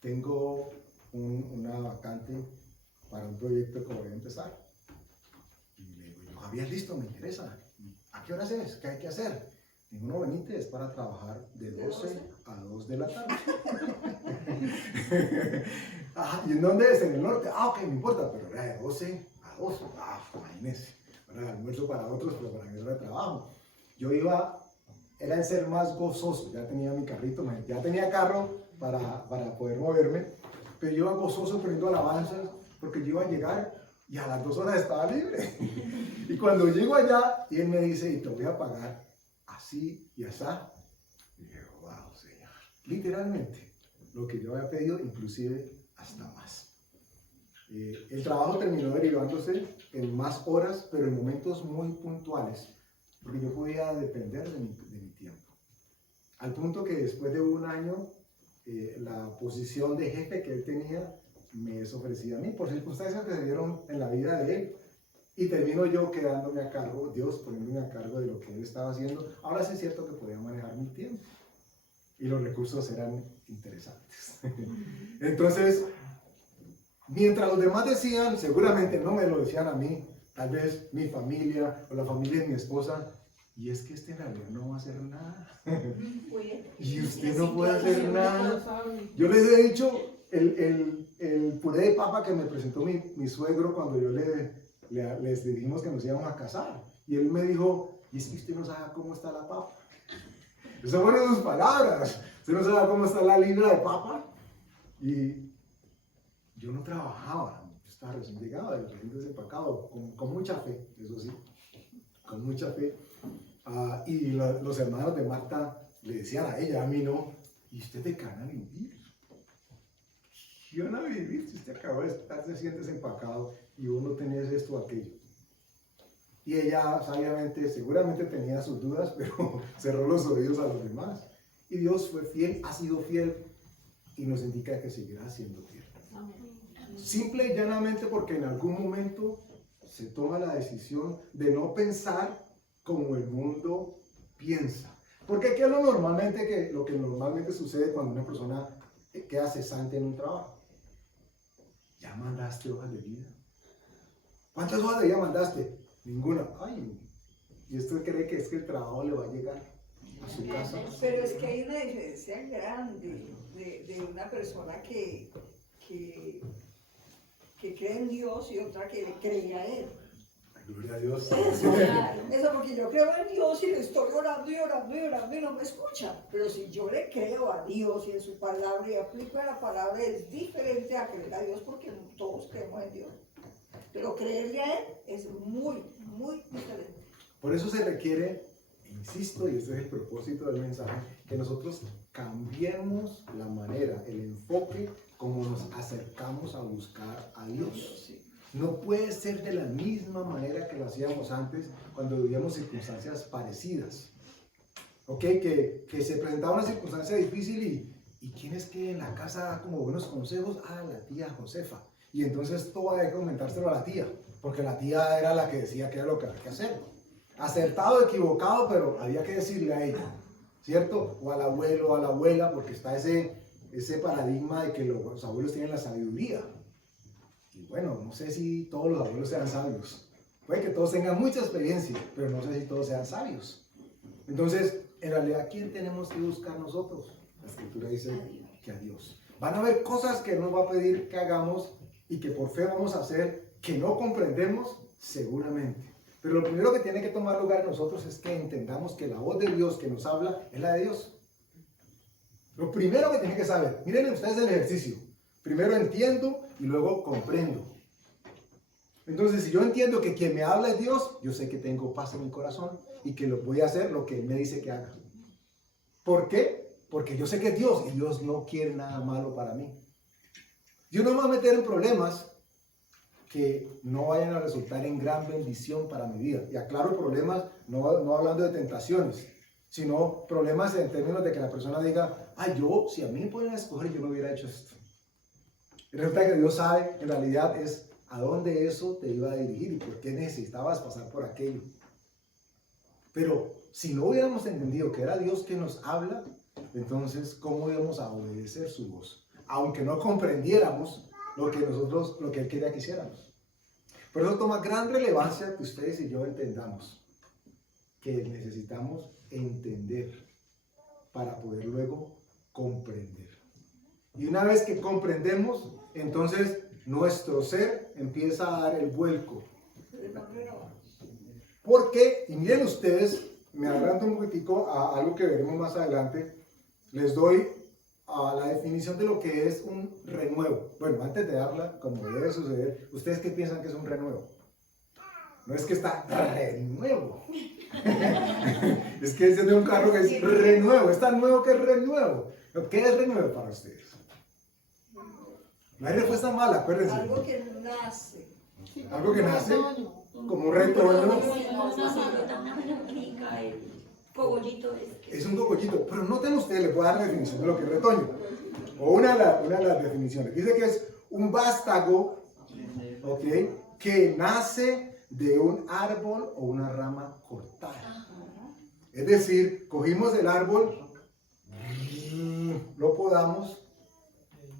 tengo una vacante para un proyecto que voy a empezar. Y le digo, yo, Javier, listo, me interesa. ¿A qué horas es? ¿Qué hay que hacer? Digo, no, venite, es para trabajar de 12 a 2 de la tarde. ¿Y en dónde es? En el norte. Ok, no importa, pero era de 12 a 2. Imagínense. Era el almuerzo para otros, pero para mí era de trabajo. Yo era el ser más gozoso. Ya tenía mi carrito, ya tenía carro para poder moverme, pero yo iba gozoso poniendo alabanzas, porque yo iba a llegar y a las 2 horas estaba libre. Y cuando llego allá, y él me dice, y te voy a pagar así y así. Y dije, wow, Señor. Literalmente, lo que yo había pedido, inclusive hasta más. El trabajo terminó derivándose en más horas, pero en momentos muy puntuales, porque yo podía depender de mi tiempo. Al punto que después de un año, la posición de jefe que él tenía me es ofrecida a mí, por circunstancias que se dieron en la vida de él. Y termino yo quedándome a cargo, Dios poniéndome a cargo de lo que él estaba haciendo. Ahora sí es cierto que podía manejar mi tiempo. Y los recursos eran interesantes. Entonces, mientras los demás decían, seguramente no me lo decían a mí, tal vez mi familia o la familia de mi esposa, y es que en realidad no va a hacer nada. Y usted no puede hacer nada. Yo les he dicho el puré de papa que me presentó mi suegro cuando yo les dijimos que nos íbamos a casar. Y él me dijo, y es que usted no sabe cómo está la papa. Esas fueron sus palabras. Usted no sabe cómo está la libra de papa. Y yo no trabajaba. Yo estaba recién llegado, recién desempacado, con mucha fe, eso sí. Con mucha fe. Y los hermanos de Marta le decían a ella, a mí no, ¿y usted de qué van a vivir? ¿Qué van a vivir si usted acabó de estar recién desempacado y vos no tenés esto o aquello? Y ella sabiamente, seguramente tenía sus dudas, pero cerró los oídos a los demás. Y Dios fue fiel, ha sido fiel y nos indica que seguirá siendo fiel. Simple y llanamente porque en algún momento se toma la decisión de no pensar como el mundo piensa. Porque ¿qué es lo que normalmente sucede cuando una persona queda cesante en un trabajo? ¿Ya mandaste hojas de vida? ¿Cuántas hojas de vida mandaste? Ninguna. Ay, ¿y usted cree que es que el trabajo le va a llegar a su casa? Pero es que hay una diferencia grande de una persona que cree en Dios y otra que le cree a Él. Gloria a Dios. Eso porque yo creo en Dios y le estoy orando y orando y orando y no me escucha. Pero si yo le creo a Dios y en su palabra y aplico la palabra, es diferente a creer a Dios porque todos creemos en Dios. Pero creerle a Él es muy, muy diferente. Por eso se requiere, insisto, y este es el propósito del mensaje, que nosotros cambiemos la manera, el enfoque, como nos acercamos a buscar a Dios. No puede ser de la misma manera que lo hacíamos antes cuando vivíamos circunstancias parecidas. ¿Ok? Que se presentaba una circunstancia difícil y ¿quién es que en la casa da como buenos consejos? Ah, la tía Josefa. Y entonces todo hay que comentárselo a la tía, porque la tía era la que decía que era lo que había que hacer. Acertado, equivocado, pero había que decirle a ella, ¿cierto? O al abuelo o a la abuela, porque está ese paradigma de que los abuelos tienen la sabiduría. Y bueno, no sé si todos los abuelos sean sabios. Puede que todos tengan mucha experiencia, pero no sé si todos sean sabios. Entonces, en realidad, ¿quién tenemos que buscar nosotros? La Escritura dice que a Dios. Van a haber cosas que nos va a pedir que hagamos y que por fe vamos a hacer que no comprendemos, seguramente. Pero lo primero que tiene que tomar lugar en nosotros es que entendamos que la voz de Dios que nos habla es la de Dios. Lo primero que tienen que saber, miren ustedes el ejercicio. Primero entiendo y luego comprendo. Entonces, si yo entiendo que quien me habla es Dios, yo sé que tengo paz en mi corazón y que voy a hacer lo que Él me dice que haga. ¿Por qué? Porque yo sé que es Dios y Dios no quiere nada malo para mí. Dios no me va a meter en problemas que no vayan a resultar en gran bendición para mi vida. Y aclaro problemas, no hablando de tentaciones, sino problemas en términos de que la persona diga, si a mí me pueden escoger, yo no hubiera hecho esto. Y resulta que Dios sabe, en realidad, es a dónde eso te iba a dirigir y por qué necesitabas pasar por aquello. Pero si no hubiéramos entendido que era Dios que nos habla, entonces, ¿cómo íbamos a obedecer su voz? Aunque no comprendiéramos lo que Él quería que hiciéramos. Por eso toma gran relevancia que ustedes y yo entendamos que necesitamos entender para poder luego comprender. Y una vez que comprendemos, entonces nuestro ser empieza a dar el vuelco. Porque, y miren ustedes, me adelanto un poquitico a algo que veremos más adelante, les doy a la definición de lo que es un renuevo. Bueno, antes de darla, como debe suceder, ¿ustedes qué piensan que es un renuevo? No es que está renuevo. Es que es de un carro que es renuevo. Es tan nuevo que es renuevo. ¿Qué es renuevo para ustedes? No hay respuesta mala, acuérdense. Algo que nace. Algo que nace como un retoño. Es un cogollito, pero noten ustedes, les voy a dar la definición de lo que es retoño. O una de las definiciones. Dice que es un vástago, ¿ok?, que nace de un árbol o una rama cortada. Es decir, cogimos el árbol, lo podamos,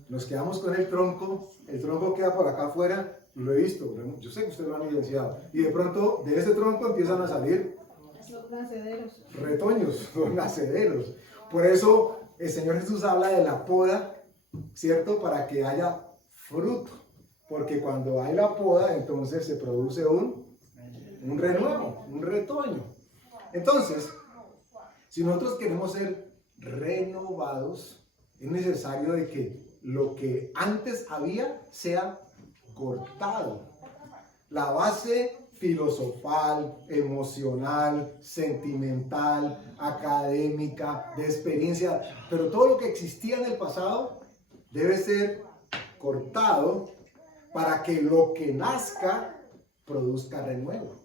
nos quedamos con el tronco queda por acá afuera, lo he visto, yo sé que ustedes lo han evidenciado, y de pronto de ese tronco empiezan a salir Los nacederos. retoños, los nacederos. Por eso el Señor Jesús habla de la poda, ¿cierto? Para que haya fruto, porque cuando hay la poda, entonces se produce un renuevo, un retoño. Entonces, si nosotros queremos ser renovados, es necesario de que lo que antes había sea cortado. La base filosofal, emocional, sentimental, académica, de experiencia, pero todo lo que existía en el pasado debe ser cortado para que lo que nazca produzca renuevo.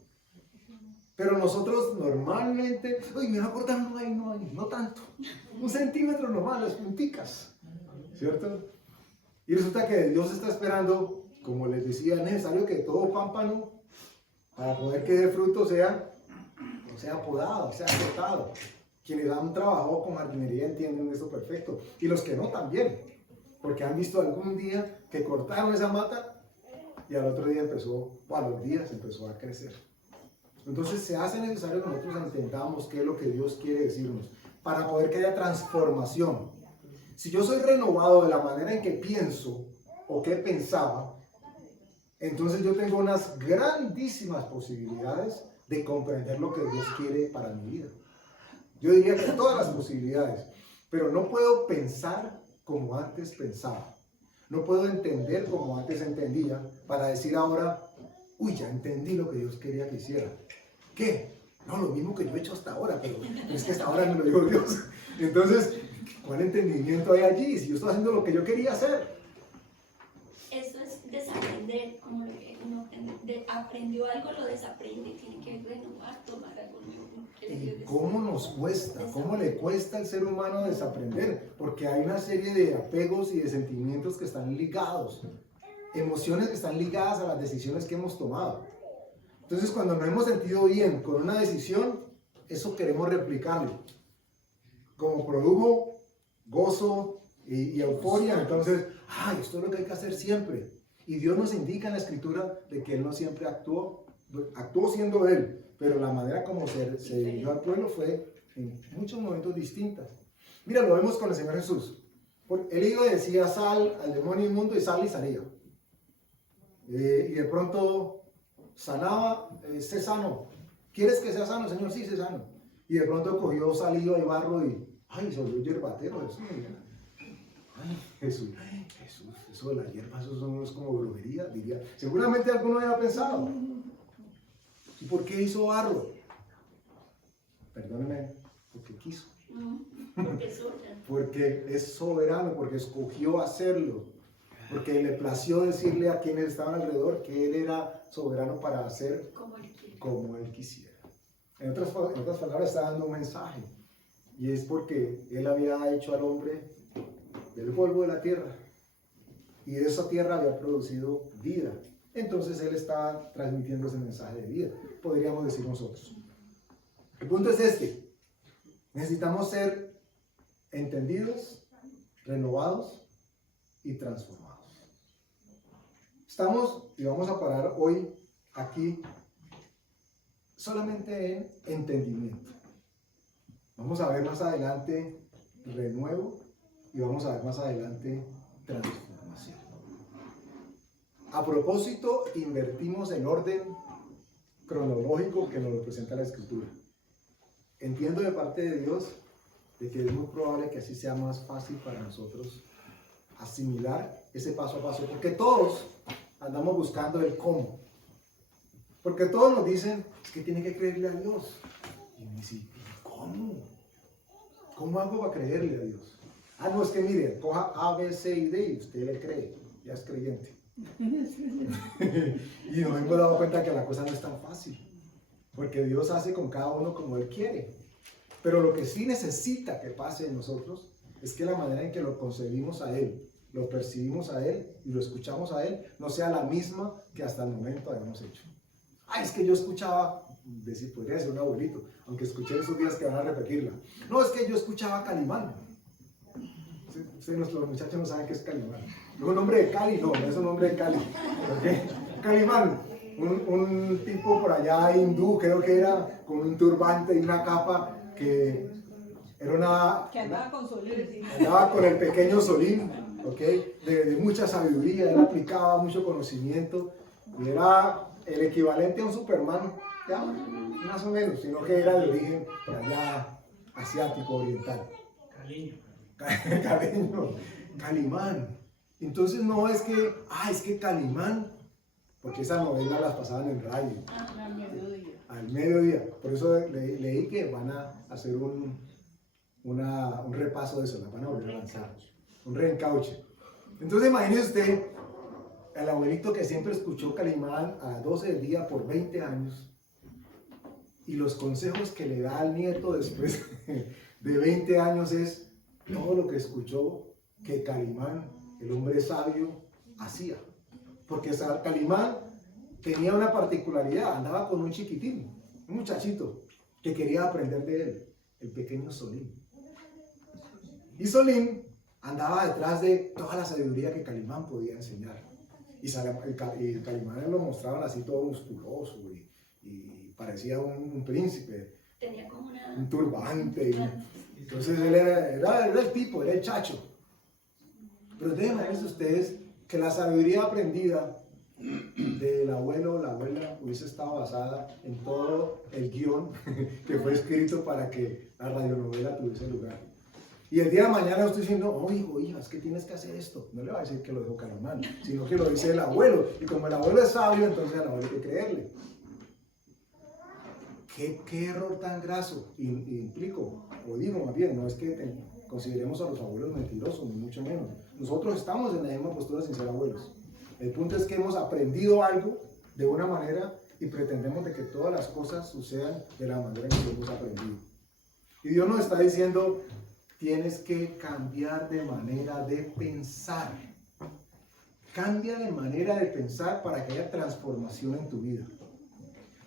Pero nosotros normalmente, me va cortando ahí, no tanto, 1 centímetro nomás, las punticas, ¿cierto? Y resulta que Dios está esperando, como les decía, es necesario que todo pámpano, para poder que dé fruto, sea podado, sea cortado. Quienes han trabajado con jardinería entienden esto perfecto, y los que no también, porque han visto algún día que cortaron esa mata y al otro día a los días empezó a crecer. Entonces se hace necesario que nosotros entendamos qué es lo que Dios quiere decirnos para poder que haya transformación. Si yo soy renovado de la manera en que pienso o que pensaba, entonces yo tengo unas grandísimas posibilidades de comprender lo que Dios quiere para mi vida. Yo diría que todas las posibilidades, pero no puedo pensar como antes pensaba. No puedo entender como antes entendía para decir ahora, uy, ya entendí lo que Dios quería que hiciera. ¿Qué? No, lo mismo que yo he hecho hasta ahora, pero es que hasta ahora me lo dijo Dios. Entonces, ¿cuál entendimiento hay allí? Si yo estoy haciendo lo que yo quería hacer. Eso es desaprender, como lo que uno aprendió algo, lo desaprende, tiene que renovar, tomar algo nuevo. ¿Y cómo nos cuesta? ¿Cómo le cuesta al ser humano desaprender? Porque hay una serie de apegos y de sentimientos que están ligados, emociones que están ligadas a las decisiones que hemos tomado. Entonces, cuando nos hemos sentido bien con una decisión, eso queremos replicarlo. Como produjo gozo y euforia, entonces, ¡ay, esto es lo que hay que hacer siempre! Y Dios nos indica en la Escritura de que Él no siempre actuó siendo Él, pero la manera como se dirigió al pueblo fue en muchos momentos distintas. Mira, lo vemos con el Señor Jesús. Él iba y decía, sal al demonio inmundo, y sal y salía. Y de pronto sanaba, sé sano. ¿Quieres que sea sano, Señor? Sí, sé sano. Y de pronto cogió saliva y barro y, ay, se volvió hierbatero. Ay, Jesús, eso de la hierba, eso no es como brujería, diría. Seguramente alguno había pensado. ¿Y por qué hizo barro? Perdóneme, porque quiso. Porque es soberano. Porque es soberano, porque escogió hacerlo. Porque le plació decirle a quienes estaban alrededor que Él era soberano para hacer como Él quisiera. En otras palabras, está dando un mensaje. Y es porque Él había hecho al hombre del polvo de la tierra. Y de esa tierra había producido vida. Entonces Él está transmitiendo ese mensaje de vida, podríamos decir nosotros. El punto es este: necesitamos ser entendidos, renovados y transformados. Estamos, y vamos a parar hoy aquí, solamente en entendimiento. Vamos a ver más adelante renuevo y vamos a ver más adelante transformación. A propósito, invertimos el orden cronológico que nos lo presenta la Escritura. Entiendo de parte de Dios de que es muy probable que así sea más fácil para nosotros asimilar ese paso a paso, porque todos andamos buscando el cómo. Porque todos nos dicen, es que tiene que creerle a Dios. Y me dicen, ¿cómo? ¿Cómo hago para creerle a Dios? Ah, no, es que mire, coja A, B, C y D y usted le cree, ya es creyente. Y nos hemos dado cuenta que la cosa no es tan fácil, porque Dios hace con cada uno como Él quiere. Pero lo que sí necesita que pase en nosotros es que la manera en que lo concebimos a Él, lo percibimos a Él y lo escuchamos a Él, no sea la misma que hasta el momento habíamos hecho. Ah, es que yo escuchaba, podría ser un abuelito, aunque escuché esos días que van a repetirla. No, es que yo escuchaba Calimán. Los muchachos no saben qué es Calimán. ¿Es un nombre de Cali? No, no es un nombre de Cali. ¿Okay? Calimán, un tipo por allá hindú, creo que era, con un turbante y una capa, que era una... Que andaba con Solín. Andaba con el pequeño Solín, ¿okay? de mucha sabiduría, él aplicaba mucho conocimiento, y era el equivalente a un Superman, ya, más o menos, sino que era de origen por allá asiático, oriental. Calimán. Entonces no es que, es que Calimán, porque esa novela las pasaban en radio. Al mediodía. Por eso leí que van a hacer un repaso de eso, la van a volver a lanzar. Un reencauche. Entonces imagínese usted, el abuelito que siempre escuchó Calimán a las 12 del día por 20 años, y los consejos que le da al nieto después de 20 años es todo lo que escuchó que Calimán, el hombre sabio, hacía. Porque Calimán tenía una particularidad, andaba con un chiquitín, un muchachito, que quería aprender de él, el pequeño Solín. Y Solín andaba detrás de toda la sabiduría que Calimán podía enseñar. Y Calimán lo mostraban así todo musculoso y parecía un príncipe. Tenía como un turbante. Entonces él era el tipo, era el chacho. Pero déjenme decirles ustedes que la sabiduría aprendida del abuelo o la abuela hubiese estado basada en todo el guión que fue escrito para que la radionovela tuviese lugar. Y el día de mañana estoy diciendo, oh hijo, hija, es que tienes que hacer esto. No le va a decir que lo dejó Calimán, sino que lo dice el abuelo. Y como el abuelo es sabio, entonces al abuelo hay que creerle. ¿Qué error tan graso implico? O digo más bien, no es que consideremos a los abuelos mentirosos, ni mucho menos. Nosotros estamos en la misma postura sin ser abuelos. El punto es que hemos aprendido algo de una manera y pretendemos de que todas las cosas sucedan de la manera en que hemos aprendido. Y Dios nos está diciendo, tienes que cambiar de manera de pensar. Cambia de manera de pensar para que haya transformación en tu vida.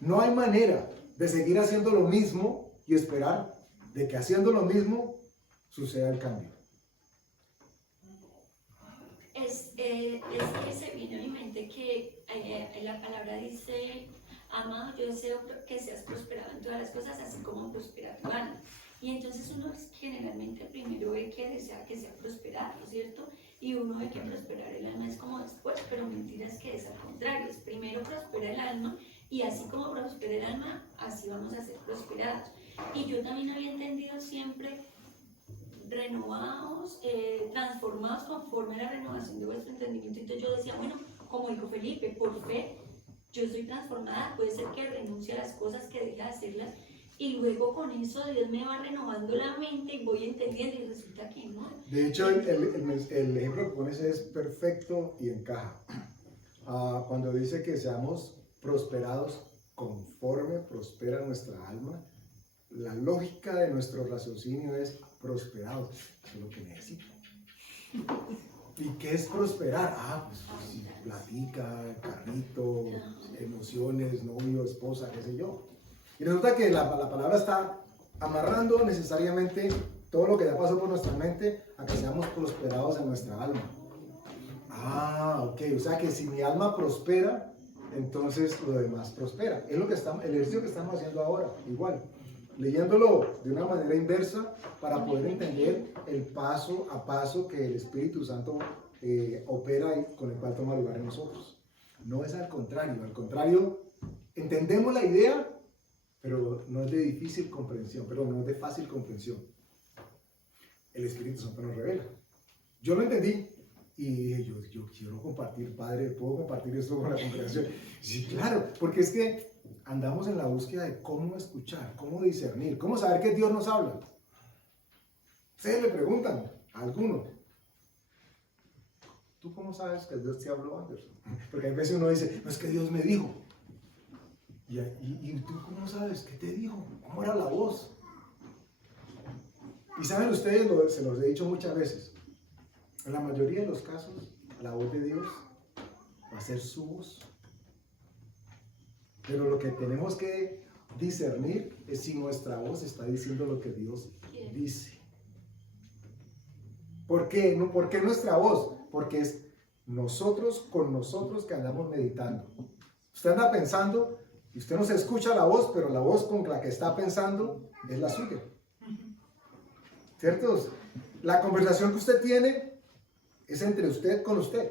No hay manera de seguir haciendo lo mismo y esperar de que haciendo lo mismo suceda el cambio. Es que se vino a mi mente que la palabra dice, amado, yo deseo que seas prosperado en todas las cosas, así como prospera tu alma. Y entonces uno generalmente primero ve que desea que sea prosperado, ¿cierto? Y uno ve que prosperar el alma es como después, pero mentira es que es al contrario, es primero prospera el alma y así como prospera el alma, así vamos a ser prosperados. Y yo también había entendido siempre renovados, transformados conforme a la renovación de vuestro entendimiento. Entonces yo decía, bueno, como dijo Felipe, por fe yo soy transformada, puede ser que renuncie a las cosas, que deje de hacerlas, y luego con eso Dios me va renovando la mente y voy entendiendo y resulta que no. De hecho, el ejemplo que pones es perfecto y encaja. Cuando dice que seamos prosperados conforme prospera nuestra alma, la lógica de nuestro raciocinio es prosperados. Eso es lo que necesito. ¿Y qué es prosperar? Pues platica, carrito, emociones, novio, esposa, qué sé yo. Y resulta que la palabra está amarrando necesariamente todo lo que ya pasó por nuestra mente a que seamos prosperados en nuestra alma. Ok, o sea que si mi alma prospera, entonces lo demás prospera. Es lo que el ejercicio que estamos haciendo ahora, igual. Leyéndolo de una manera inversa para poder entender el paso a paso que el Espíritu Santo opera y con el cual toma lugar en nosotros. No es al contrario, entendemos la idea, pero no es de difícil comprensión, no es de fácil comprensión. El Espíritu Santo nos revela. Yo lo entendí y dije, yo quiero compartir, Padre, ¿puedo compartir esto con la congregación? Sí, claro, porque es que andamos en la búsqueda de cómo escuchar, cómo discernir, cómo saber que Dios nos habla. Ustedes le preguntan a alguno, ¿tú cómo sabes que Dios te habló, Anderson? Porque a veces uno dice, no, es que Dios me dijo. ¿Y tú cómo sabes? ¿Qué te dijo? ¿Cómo era la voz? Y saben ustedes, se los he dicho muchas veces, en la mayoría de los casos, la voz de Dios va a ser su voz. Pero lo que tenemos que discernir es si nuestra voz está diciendo lo que Dios dice. ¿Por qué? ¿Por qué nuestra voz? Porque es nosotros con nosotros que andamos meditando. Usted anda pensando y usted no se escucha la voz, pero la voz con la que está pensando es la suya. ¿Cierto? La conversación que usted tiene es entre usted con usted.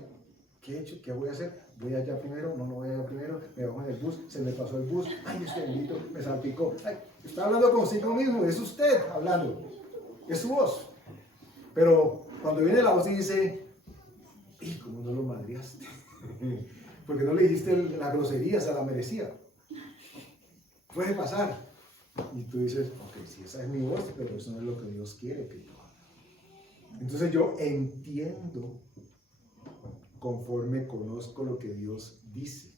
¿Qué he hecho? ¿Qué voy a hacer? ¿Voy allá primero? No voy allá primero. Me bajo en el bus, se me pasó el bus. Ay, este bendito, me salpicó. Ay, está hablando consigo mismo, es usted hablando. Es su voz. Pero cuando viene la voz y dice, ¿y cómo no lo madreaste? Porque no le dijiste la grosería, se la merecía. Puede pasar. Y tú dices, ok, sí, esa es mi voz, pero eso no es lo que Dios quiere que yo haga. Entonces yo entiendo conforme conozco lo que Dios dice.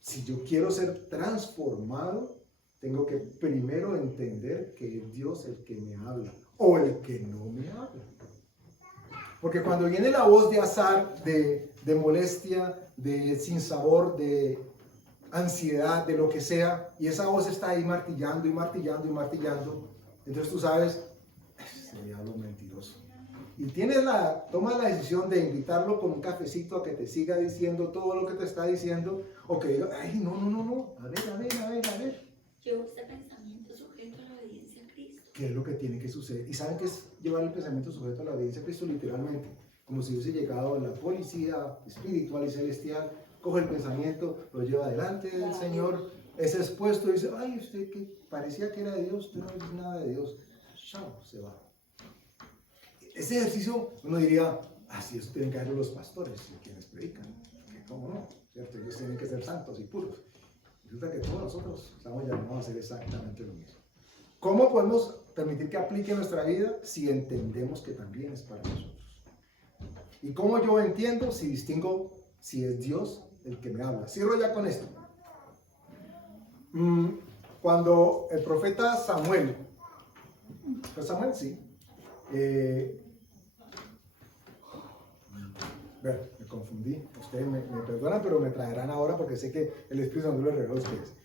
Si yo quiero ser transformado, tengo que primero entender que es Dios el que me habla o el que no me habla. Porque cuando viene la voz de azar, de molestia, de sinsabor, de ansiedad, de lo que sea, y esa voz está ahí martillando y martillando y martillando, entonces tú sabes, ese diablo mentiroso. Y tomas la decisión de invitarlo con un cafecito a que te siga diciendo todo lo que te está diciendo, o que diga, ay, no, a ver. Llevo este pensamiento sujeto a la obediencia a Cristo. ¿Qué es lo que tiene que suceder? ¿Y saben qué es llevar el pensamiento sujeto a la obediencia a Cristo? Literalmente, como si hubiese llegado la policía espiritual y celestial, coge el pensamiento, lo lleva delante del Señor, es expuesto y dice, ay, usted que parecía que era de Dios, usted no es nada de Dios. Chao, se va. Ese ejercicio, uno diría, así es, tienen que hacer los pastores y quienes predican. ¿Cómo no? ¿Cierto? Ellos tienen que ser santos y puros. Resulta que todos nosotros estamos llamados a hacer exactamente lo mismo. ¿Cómo podemos permitir que aplique nuestra vida si entendemos que también es para nosotros? ¿Y cómo yo entiendo si distingo si es Dios el que me habla? Cierro ya con esto. Cuando el profeta Samuel, ¿fue Samuel? Sí. Bueno, me confundí. Ustedes me perdonan, pero me traerán ahora porque sé que el Espíritu Santo les reveló a ustedes.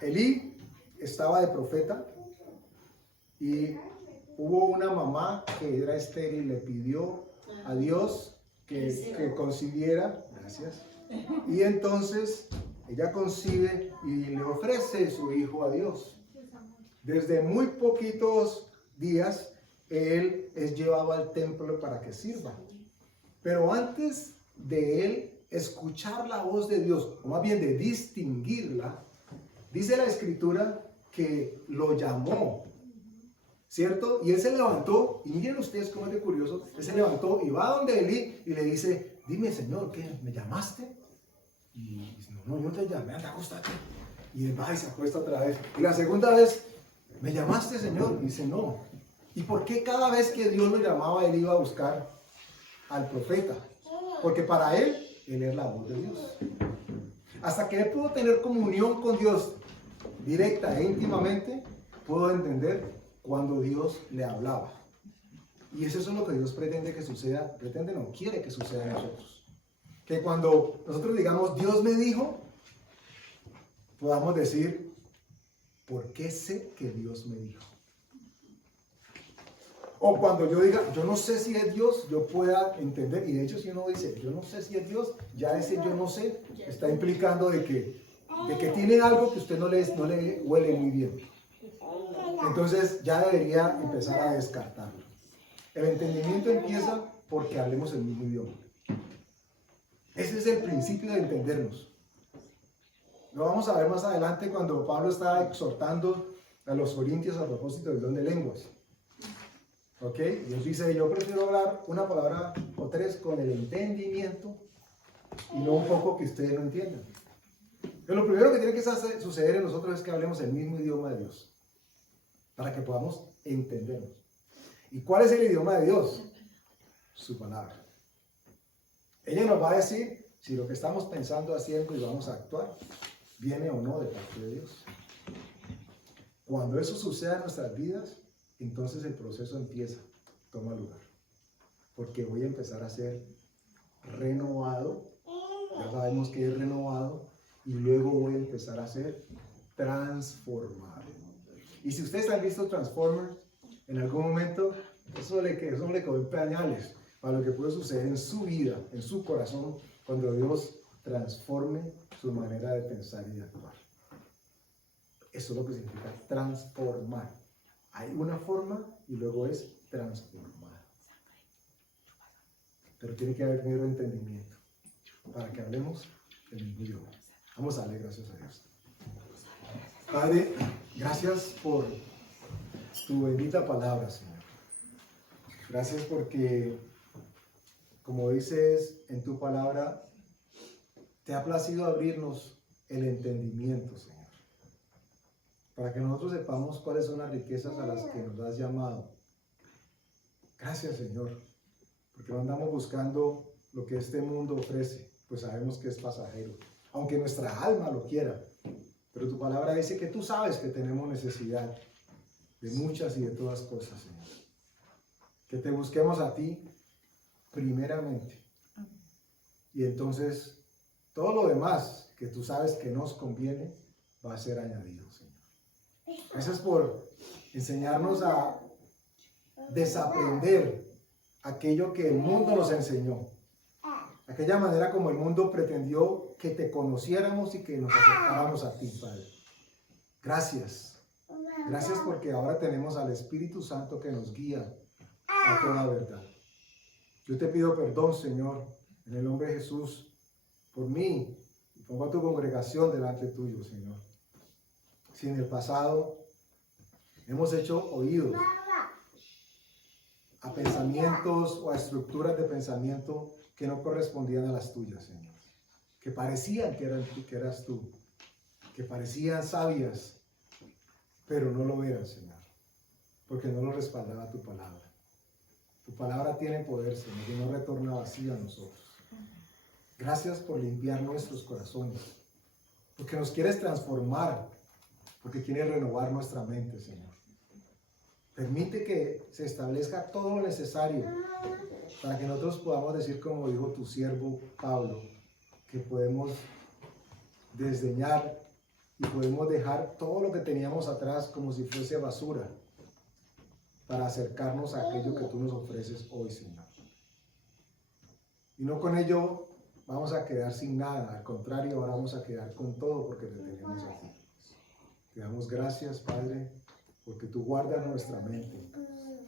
Elí estaba de profeta y hubo una mamá que era estéril, le pidió a Dios que concibiera, gracias, y entonces ella concibe y le ofrece su hijo a Dios. Desde muy poquitos días él es llevado al templo para que sirva, pero antes de él escuchar la voz de Dios, o más bien de distinguirla, dice la escritura que lo llamó, ¿cierto? Y él se levantó, y miren ustedes cómo es de curioso, él se levantó y va donde Elí y le dice, dime Señor, ¿qué? ¿Me llamaste? Y dice, no, yo no te llamé, anda, acostate. Y él va y se acuesta otra vez. Y la segunda vez, ¿me llamaste Señor? Y dice, no. ¿Y por qué cada vez que Dios lo llamaba, él iba a buscar al profeta? Porque para él es la voz de Dios. Hasta que él pudo tener comunión con Dios directa e íntimamente, pudo entender cuando Dios le hablaba. Y eso es lo que Dios pretende que suceda, pretende no, quiere que suceda en nosotros. Que cuando nosotros digamos, Dios me dijo, podamos decir, ¿por qué sé que Dios me dijo? O cuando yo diga, yo no sé si es Dios, yo pueda entender, y de hecho si uno dice, yo no sé si es Dios, ya ese yo no sé, está implicando de que tiene algo que usted no le huele muy bien. Entonces ya debería empezar a descartarlo. El entendimiento empieza porque hablemos el mismo idioma. Ese es el principio de entendernos. Lo vamos a ver más adelante cuando Pablo está exhortando a los corintios a propósito del don de lenguas. ¿Ok? Dios dice, yo prefiero hablar una palabra o tres con el entendimiento y no un poco que ustedes no entiendan. Pero lo primero que tiene que suceder en nosotros es que hablemos el mismo idioma de Dios, para que podamos entendernos. ¿Y cuál es el idioma de Dios? Su palabra. Ella nos va a decir si lo que estamos pensando, haciendo y vamos a actuar viene o no de parte de Dios. Cuando eso suceda en nuestras vidas, entonces el proceso empieza, toma lugar. Porque voy a empezar a ser renovado, ya sabemos que es renovado, y luego voy a empezar a ser transformado. Y si ustedes han visto Transformers, en algún momento, eso le quedó en pañales para lo que puede suceder en su vida, en su corazón, cuando Dios transforme su manera de pensar y de actuar. Eso es lo que significa transformar. Hay una forma y luego es transformar. Pero tiene que haber primero entendimiento para que hablemos el mismo idioma. Vamos a darle gracias a Dios. Padre, gracias por tu bendita palabra, Señor. Gracias porque, como dices en tu palabra, te ha placido abrirnos el entendimiento, Señor, para que nosotros sepamos cuáles son las riquezas a las que nos has llamado. Gracias, Señor, porque no andamos buscando lo que este mundo ofrece, pues sabemos que es pasajero, aunque nuestra alma lo quiera. Pero tu palabra dice que tú sabes que tenemos necesidad de muchas y de todas cosas, Señor. Que te busquemos a ti primeramente. Y entonces todo lo demás que tú sabes que nos conviene va a ser añadido, Señor. Gracias por enseñarnos a desaprender aquello que el mundo nos enseñó. Aquella manera como el mundo pretendió que te conociéramos y que nos acercáramos a ti, Padre. Gracias. Gracias porque ahora tenemos al Espíritu Santo que nos guía a toda verdad. Yo te pido perdón, Señor, en el nombre de Jesús, por mí, y pongo a tu congregación delante tuyo, Señor. Si en el pasado hemos hecho oídos a pensamientos o a estructuras de pensamiento que no correspondían a las tuyas, Señor, que parecían que eras tú, que parecían sabias, pero no lo eran, Señor, porque no lo respaldaba tu palabra. Tu palabra tiene poder, Señor, y no retorna vacía a nosotros. Gracias por limpiar nuestros corazones, porque nos quieres transformar, porque quieres renovar nuestra mente, Señor. Permite que se establezca todo lo necesario para que nosotros podamos decir, como dijo tu siervo Pablo, que podemos desdeñar y podemos dejar todo lo que teníamos atrás como si fuese basura para acercarnos a aquello que tú nos ofreces hoy, Señor. Y no con ello vamos a quedar sin nada, al contrario, ahora vamos a quedar con todo porque te tenemos a ti. Te damos gracias, Padre, porque tú guardas nuestra mente.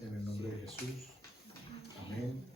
En el nombre de Jesús. Amén.